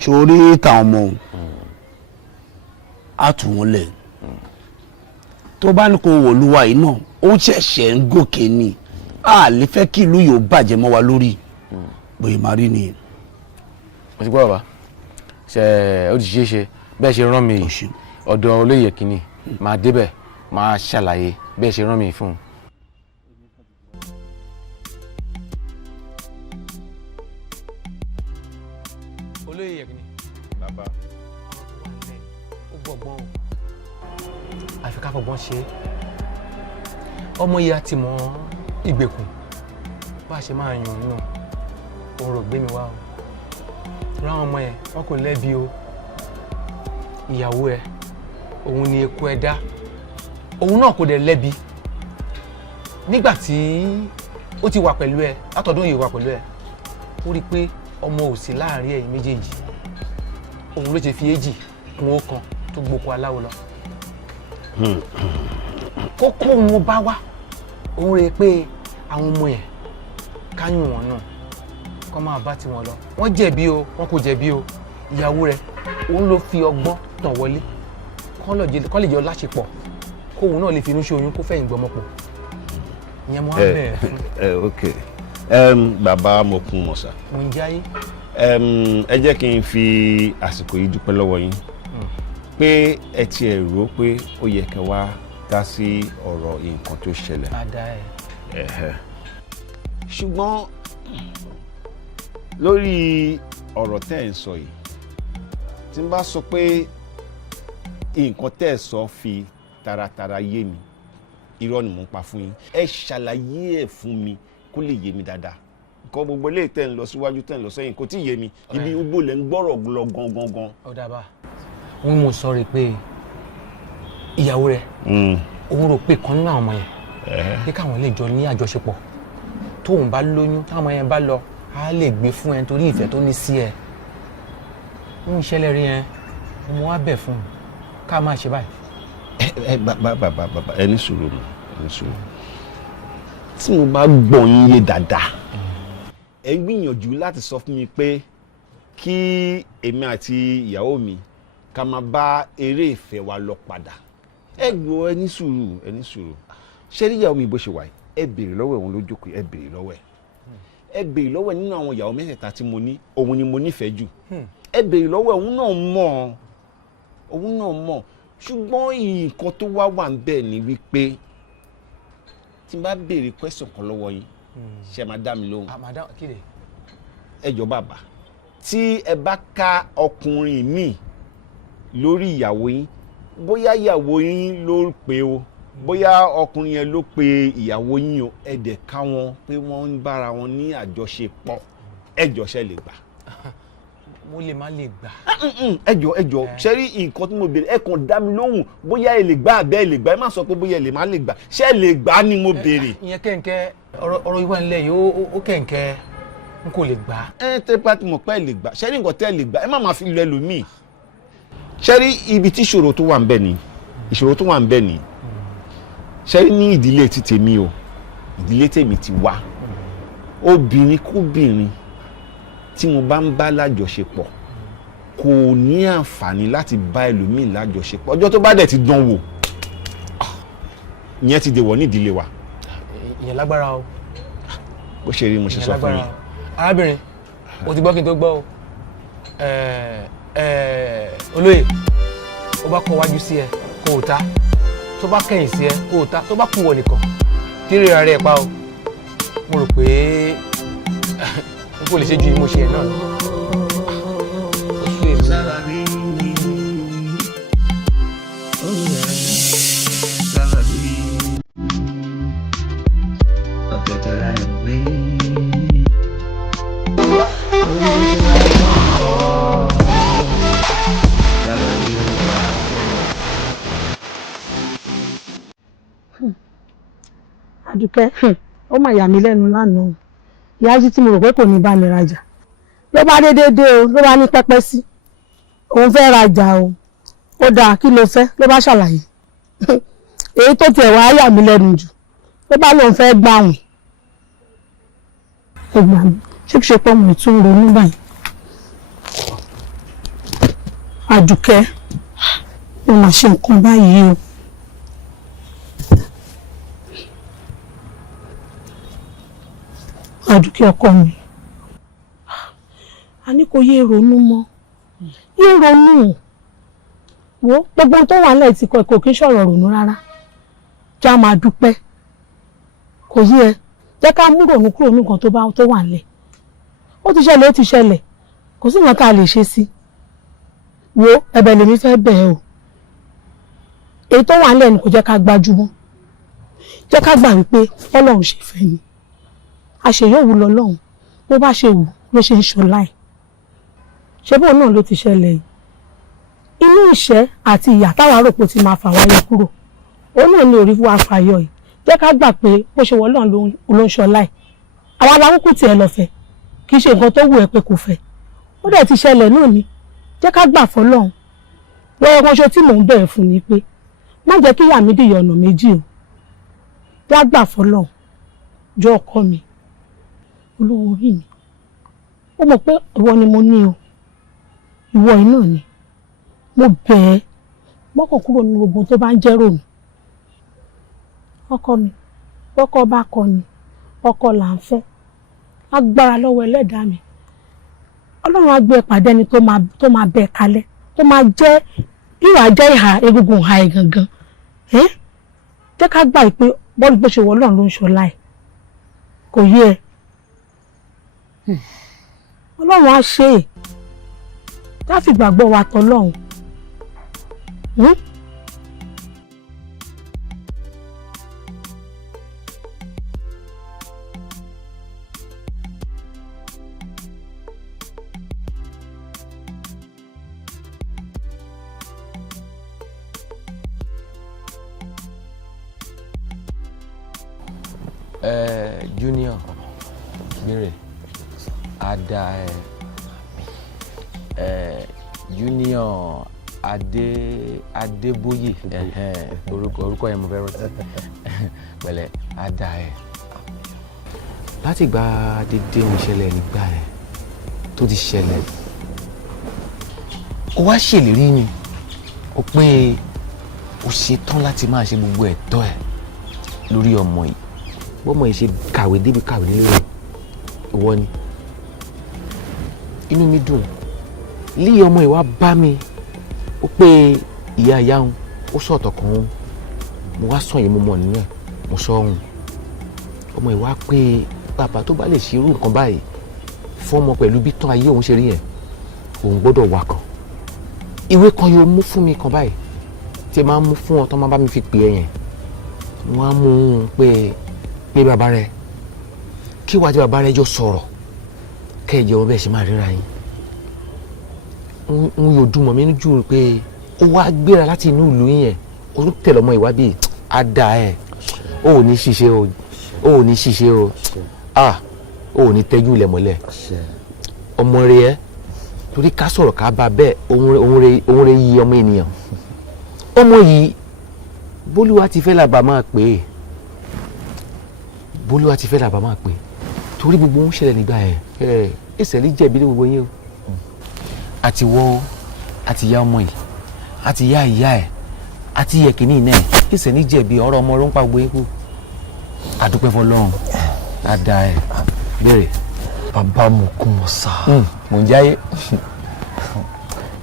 Sórí táwọn ọmọ òun á tù wọ́n lẹ̀ tó bá ní kó wọ̀lúwa yìí náà ó ṣẹ̀ṣẹ̀ ń gòkè ni a lè fẹ́ kí ìlú yóò bàjẹ́ mọ́ wa lórí bóyá máa rí nìyẹn. Mo ti gbọ́ bàbá ṣe ó ti ṣeé ṣe bẹ́ẹ̀ ṣe rán mi ọ̀dọ̀ Olóyè Kínní máa débẹ̀ máa ṣàlàyé bẹ́ẹ̀ ṣe rán mi fún un. Olóyè Kínní. Bàbá. Ó gbọ́gbọ́n o. Àfi ká fọgbọ́n ṣe é. Ọmọ yìí á ti mọ ìgbèkùn bá a ṣe máa yàn náà. Òun rò gbé mi wá o. Ráwọn ọmọ yẹn wọn kò lẹ́bi o. Ìyàwó ẹ òun ni eku ẹ dá. Òun náà kò dẹ̀ lẹ́bi. Nígbà tí ó ti wà pẹ̀lú ẹ látọ̀dún yìí wà pẹ̀lú ẹ ó rí i pé ọmọ ò sí láàrin ẹ̀yin méjèèjì òun ló ti fi èjì kún ọ̀kan tó gboko aláwo lọ. Kókó wọn bá wá òun rè pé àwọn ọmọ yẹn káyún wọn náà kọ́ máa bá tiwọn lọ wọ́n jẹ̀bi o wọ́n kò jẹ̀bi o ìyàwó rẹ̀ òun ló fi ọgbọ́n tàn wọlé kọ́ lè jọ láṣepọ̀ kóun náà lè fi inú ṣe oyún kó fẹ̀yìn gbọmọ pọ̀ ìyẹn mo wá bẹ̀rẹ̀ fún. Ok bàbá mo kún mọ̀ sá. mo ń jáyé. ẹ jẹ́ kí n fi àsìkò yìí dúpẹ́ lọ́wọ́ yín pé ẹ tiẹ̀ rò pé ó yẹ kẹ́ wá dá sí ọ̀rọ̀ nǹkan tó ṣẹlẹ̀. àdá ẹ̀. ṣùgbọ́n lórí ọ̀rọ̀ tẹ́ ẹ̀ ń sọ yìí tí n bá sọ pé nǹkan tẹ́ ẹ̀ sọ fi taratara yé mi irọ́ ni mò ń pa fún yín ẹ ṣàlàyé ẹ̀ fún mi kó lè yé mi dáadáa nǹkan gbogbo lè tẹ̀ ń lọ síwájú tẹ̀ ń lọ sẹ́yìn kò tí ì yé mi ibi gbogbo lẹ̀ ń gbọ́rọ̀ lọ gangan. ó dábàá wọn mú sọ rè pé ìyàwó rẹ̀ òun rò pé kan nínú àwọn ọmọ yẹn pé káwọn lè jọ ní àjọṣepọ̀ tóun bá lóyún táwọn yẹn bá lọ á lè gbé fún ẹ torí ìfẹ́ tó ní sí ẹ ń ṣẹlẹ̀ rí yẹn mo wá bẹ̀ fún un ká máa ṣe báyìí. bàbá ẹ ní sùúrù tí mo bá gbọ́ yín yé dáadáa ẹ ń gbìyànjú láti sọ fún mi pé kí èmi àti ìyàwó mi ká máa bá eré ìfẹ́ wa lọ padà ẹ gbọ́ ẹ ní sùúrù ṣé rí ìyàwó mi bó ṣe wà ẹ béèrè lọ́wọ́ òun ló jókòó ẹ béèrè lọ́wọ́ ẹ nínú àwọn ìyàwó mẹ́tẹ̀ẹ̀ta tí mo ní òun ni mo nífẹ̀ẹ́ jù ẹ béèrè lọ́wọ́ òun náà mọ̀ ṣùgbọ́n nǹkan tó wà ń bẹ̀ ni wípé tí n bá béèrè question kan lọ́wọ́ yín ṣe máa dá mi lóhùn. ẹ jọ̀ọ́ bàbá tí ẹ bá ká ọkùnrin míì lórí ìyàwó yín bóyá ìyàwó yín ló pe o bóyá ọkùnrin yẹn ló pe ìyàwó yín o ẹ dẹ̀ ká wọn pé wọ́n ń bára wọn ní àjọṣepọ̀ ẹ jọ̀ọ́ ṣé lè gbà. mo lè má lè gbà. ẹ jọ̀ọ́ ṣe rí nǹkan tí mo béèrè ẹ kàn dá mi lóhùn bóyá ẹ lè gbà àbẹ́ ẹ lè gbà ẹ má sọ pé bóyá ẹ lè má lè gbà ṣé ẹ lè gbà ni mo béèrè. ìyẹn kẹ̀ǹkẹ́ ọ̀rọ̀ ìwà nílẹ̀ yìí ó kẹ̀ǹkẹ́ n kò lè gbà. ẹ tẹ́ bá ti mọ̀ pé ẹ lè gbà ṣe rí nǹkan tẹ́ ẹ lè gbà ẹ má máa fi lọ ẹlòmíì. ṣe rí ibi tí ìṣòro tó wà ń bẹ ni ṣe rí ní ìdílé ti tèmi o ìdílé tèmi ti wá obìnrin kóbìnrin tí mo bá ń bá lájọṣepọ̀ kò ní àǹfààní láti bá ẹlòmíì lájọṣepọ̀ ọjọ́ tó bá dẹ̀ ti dán wò ìyẹn ti dèwọ̀ ní ìdílé wa. ìyẹn lágbára o. bó ṣe rí mo ṣe sọ fún yín. arábìnrin o ti gbọ́ kí n tó gbọ́ o olóyè ó bá kọ wájú sí ẹ kó o ta tó bá kẹ̀yìn sí ẹ kó o ta tó bá kú wọ nìkan tí rírà rẹ pa o mo rò pé n kò lè ṣe ju mo ṣe ẹ náà lọ. SABABI SABABI ọ̀tọ̀ọ̀tọ̀ la ń gbé. Àdùkẹ́ ó mà yà mí lẹ́nu lánàá ìyájí tí mo rò pé kò ní bá mi rajà ló bá dédé dé o ló bá ní pẹ́pẹ́ sí òun fẹ́ rajà o ó dáa kí ló fẹ́ ló bá ṣàlàyé èyí tó tiẹ̀ wá yà mí lẹ́nu jù ló bá lóun fẹ́ gbà wọ́n ẹgbà mi ṣé kìí ṣe pé mo tún ronú báyìí Àdùkẹ́ mo mà ṣe nǹkan báyìí o. Àdùkẹ́ ọkọ mi a ní kò yé ronú mọ́ yé ronú wo gbogbo tó wà nílẹ̀ tí kò kí ń sọ̀rọ̀ ronú rárá já máa dúpẹ́ kò yí ẹ jẹ́ ká mú ronú kúrò ní nǹkan tó wà nílẹ̀ ó ti ṣẹlẹ̀ kò sí nǹkan tá a lè ṣe sí wo ẹ̀bẹ̀ lèmi fẹ́ bẹ̀ ẹ́ o èyí tó wà nílẹ̀ ni kò jẹ́ ká gbájúmọ́ jẹ́ ká gbà wípé Ọlọ́run ṣe fẹ́ ni àṣeyọ̀wù lọ́lọ́run bó bá ṣe wù ló ṣe ń ṣọlá ẹ̀ ṣé bóun náà ló ti ṣẹlẹ̀ yìí inú ìṣẹ́ àti ìyà táwa rò pé ó ti máa fà wáyé kúrò òun náà ní orí wa fàyọ yìí jẹ́ ká gbà pé bó ṣe wọ́ lọ́run ló ń ṣọlá ẹ̀ àwa aláwùkù tiẹ̀ lọ fẹ́ kì í ṣe nǹkan tó wù ẹ́ pé kò fẹ́ ó dẹ̀ ti ṣẹlẹ̀ náà ni jẹ́ ká gbà fọlọ́run lọ́wọ́ kan ṣo tí mò ń bẹ̀rẹ̀ fún ni pé má jẹ́ kí ìyá mi dìyà ọ̀nà méjì o já gbà fọlọ́run jọ ọkọ mi olówó orí mi ó mọ̀ pé ìwọ ni mo ní o ìwọ iná ni mo bẹ̀ ẹ́ mọ́kàn kúrò ní gbogbo tó bá ń jẹ́ ròmù ọkọ mi bọ́kọ bá kọ ni ọkọ là ń fẹ́ agbára lọ́wọ́ ẹlẹ́dàá mi ọlọ́run á gbé pàdé ẹni tó máa bẹ̀ kalẹ̀ tó máa jẹ́ ìwà jẹ́ ìhà egungun ìhà ẹ̀ gangan jẹ́ ká gbà pé bọ́ọ̀lù bó ṣe wọ ọlọ́run ló ń ṣọlá ẹ̀ kò yé ẹ ọlọ́run á ṣe é tá fi gbàgbọ́ wa tọ́lọ́run. Junior Mire Ada Junior Adeboye orúkọ yẹn mo fẹ́ rántí pẹ̀lẹ́ Ada láti gba dédé ohun ìṣẹ̀lẹ̀ nígbà ẹ̀ tó ti ṣẹlẹ̀ ó wá ṣèlérí ni ó pé ó ṣetán láti máa ṣe gbogbo ẹ̀tọ́ ẹ̀ lórí ọmọ yìí bọ́mọ yìí ṣe kàwé débi kàwé nílé rẹ̀ ìwọ ni inú mi dùn lí ọmọ yìí wá bá mi ó pé ìyá ìyá òun ó sọ̀tọ̀ kan òun mo wá sọ yìí mo mọ̀ nínú ẹ̀ mo sọ òun ọmọ yìí wá pé bàbá tó bá lè ṣe irú nǹkan báyìí fọmọ pẹ̀lú bí tán ayé òun ṣe rí yẹn òun gbọ́dọ̀ wà kan ìwé kan yóò mú fún mi kan báyìí tí ẹ máa mú fún ọ tó máa bá mi fi pè é yẹn wọ́n á mú un pé bàbá rẹ kí wàá jẹ bàbá rẹ jọ sọ̀rọ̀ kẹ́ ẹ jẹ́ wọn bẹ́ẹ̀ ṣe máa ríra yín n yóò dùn mọ́ mi níjú pé ó wá gbéra láti inú ìlú yẹn ó tún tẹ̀lé ọmọ ìwádìí á da ẹ̀ ó ò ní ṣiṣẹ́ o ó ò ní ṣiṣẹ́ o ó ò ní tẹ́jú ilẹ̀ mọ́lẹ̀ ọmọ rẹ ẹ torí ká sọ̀rọ̀ ká bá bẹ́ẹ̀ òun rẹ yí ọmọ ènìyàn ọmọ yìí bólúwa ti fẹ́ làbà máa pè é bólúwa ti fẹ́ làbà máa pè é torí gbogbo ń ṣẹlẹ̀ nígbà ẹ̀ ìṣẹ̀lẹ̀ jẹ̀bi ní gbogbo yín o àti wọ́ àti ìyá ọmọ yìí àti ìyá ìyá ẹ̀ àti ìyẹ̀ kìíní náà ìṣẹ̀lẹ̀ jẹ̀bi ọ̀rọ̀ ọmọ ló ń pa gbogbo yín kú àdúpẹ́ fọlọ́run àdá ẹ̀ bẹ̀rẹ̀. bàbá mo kún mọ sá. mò ń jáyé.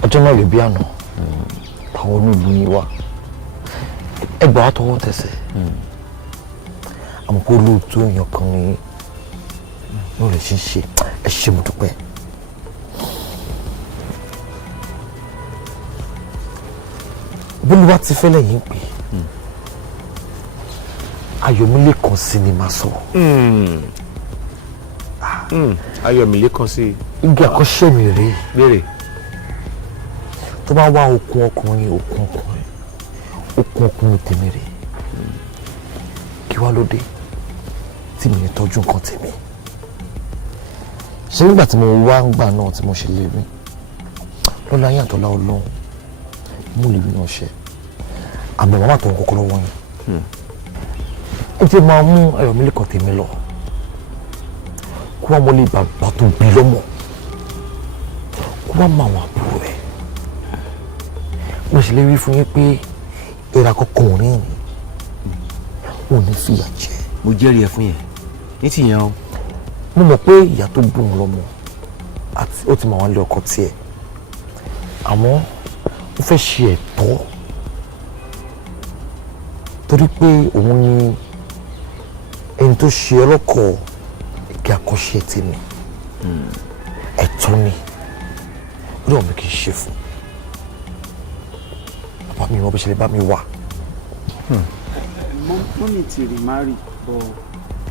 ọjọ́ náà rè bí àná àwọn olóòlù yín wá ẹgbàá tọwọ́ tẹsẹ̀ àmọ́ kó lóòótọ́ èèyàn kan ní ló lè ṣe ẹ ṣe mo dúpẹ́. bólúwa ti fẹ́lẹ̀ yín pé Ayọ̀mílékan sinimá sọ. Ayọ̀mílékan sí. igi àkọ́ṣẹ́ mi rèé. béèrè. tó bá wá okun ọkùnrin okun ọkùnrin tèmi rèé. kí wá ló dé tí mi ní tọ́jú nǹkan tèmi. ṣé nígbà tí mo wá ń gbà náà tí mo ṣe lè rí lọ́la yín àtọ́lá ọlọ́run mo lè rí náà ṣe àmì màmá tó ń kọ́kọ́ lọ́wọ́ yín. ẹ ti máa mú Ayọ̀mílékan tèmi lọ kó wá mọ́lé bàbá tó bí lọ́mọ kó wá mọ àwọn àbúrò rẹ̀. mo sì lè rí fún yín pé ìrà kọ̀ọ̀kan ò ní ìní ò ní fìyà jẹ. mo jẹ́rìí ẹ fún yẹn ní tìyẹn o. mo mọ̀ pé ìyá tó bí òun lọ́mọ àti ó ti mọ àwọn ilé ọkọ tiẹ̀ àmọ́ ó fẹ́ ṣe ẹ̀tọ́ torí pé òun ni ẹni tó ṣe ọlọ́kọ̀ kí àkọ́ṣe tèmi ẹ̀tọ́ ni ó dẹ̀ wọ́n mi kì í ṣe fún bàbá mi wọ́n bí ṣe lè bá mi wà. mọ́mí ti rí márì bọ̀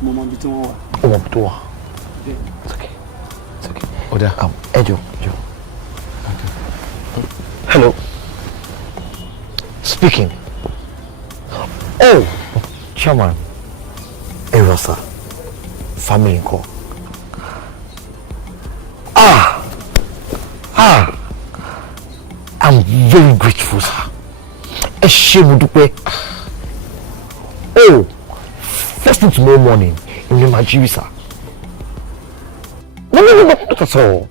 mo mọ ibi tí wọ́n wà. ó mọ ibi tó wà. ọ̀dà ẹ jọ. Hello. Speaking. Oh, Chairman. Erosa. Family ńkọ́. I'm very grateful, sir. Ẹ ṣé mo dúpẹ́. Oh, first thing tomorrow morning, in my jí sir. No, not at all.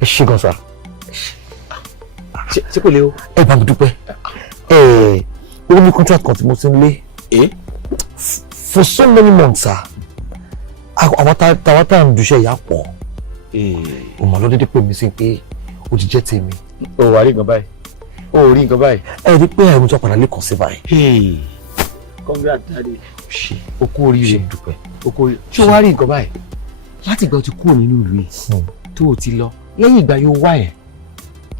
Ẹ ṣé gan, sir. ṣé kò lè o. Ẹ bá mi dúpẹ́. Ó ní contract kan tí mo ti ń lé. for so many months sir àwọn tá à ń dùṣẹ́ ìyá pọ̀ o mà ló dédé pè mí sí pé o ti jẹ́ tèmi. o wà rí nǹkan báyìí o rí nǹkan báyìí. ẹ rí pé àìmọ̀ tó padà lè kàn sí báyìí. congrats daddy. ṣe o kú oríire dúpẹ́. o kú oríire ṣé o wá rí nǹkan báyìí láti ìgbà tó kúrò nínú ìlú yìí tó o ti lọ lẹ́yìn ìgbà yóò wá ẹ̀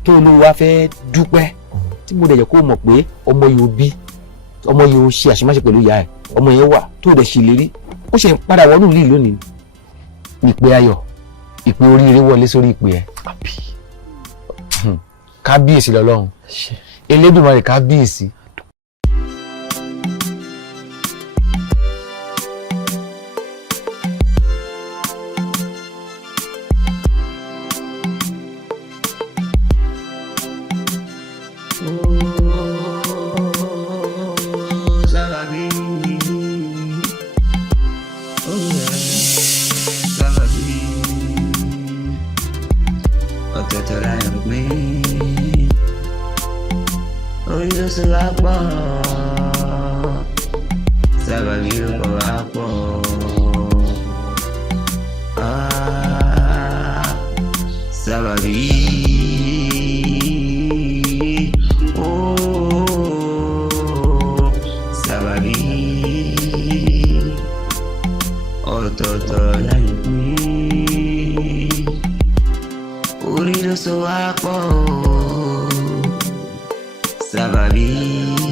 tó o ló wá fẹ́ dúpẹ́ tí mo dẹ̀ jẹ́ kó o mọ̀ pé ọmọ yóò bí ọmọ yóò ṣe àṣemáṣe pẹ̀lú ìyá ẹ̀ ọmọ yẹn wà tó o dẹ̀ ṣèlérí ó ṣe ń padà wọnú ìlú lónìí ìpè ayọ̀ ìpè oríire wọlé sórí ìpè ẹ̀ kábíyèsí lọ́lọ́run Elédùmarè kábíyèsí. Sababi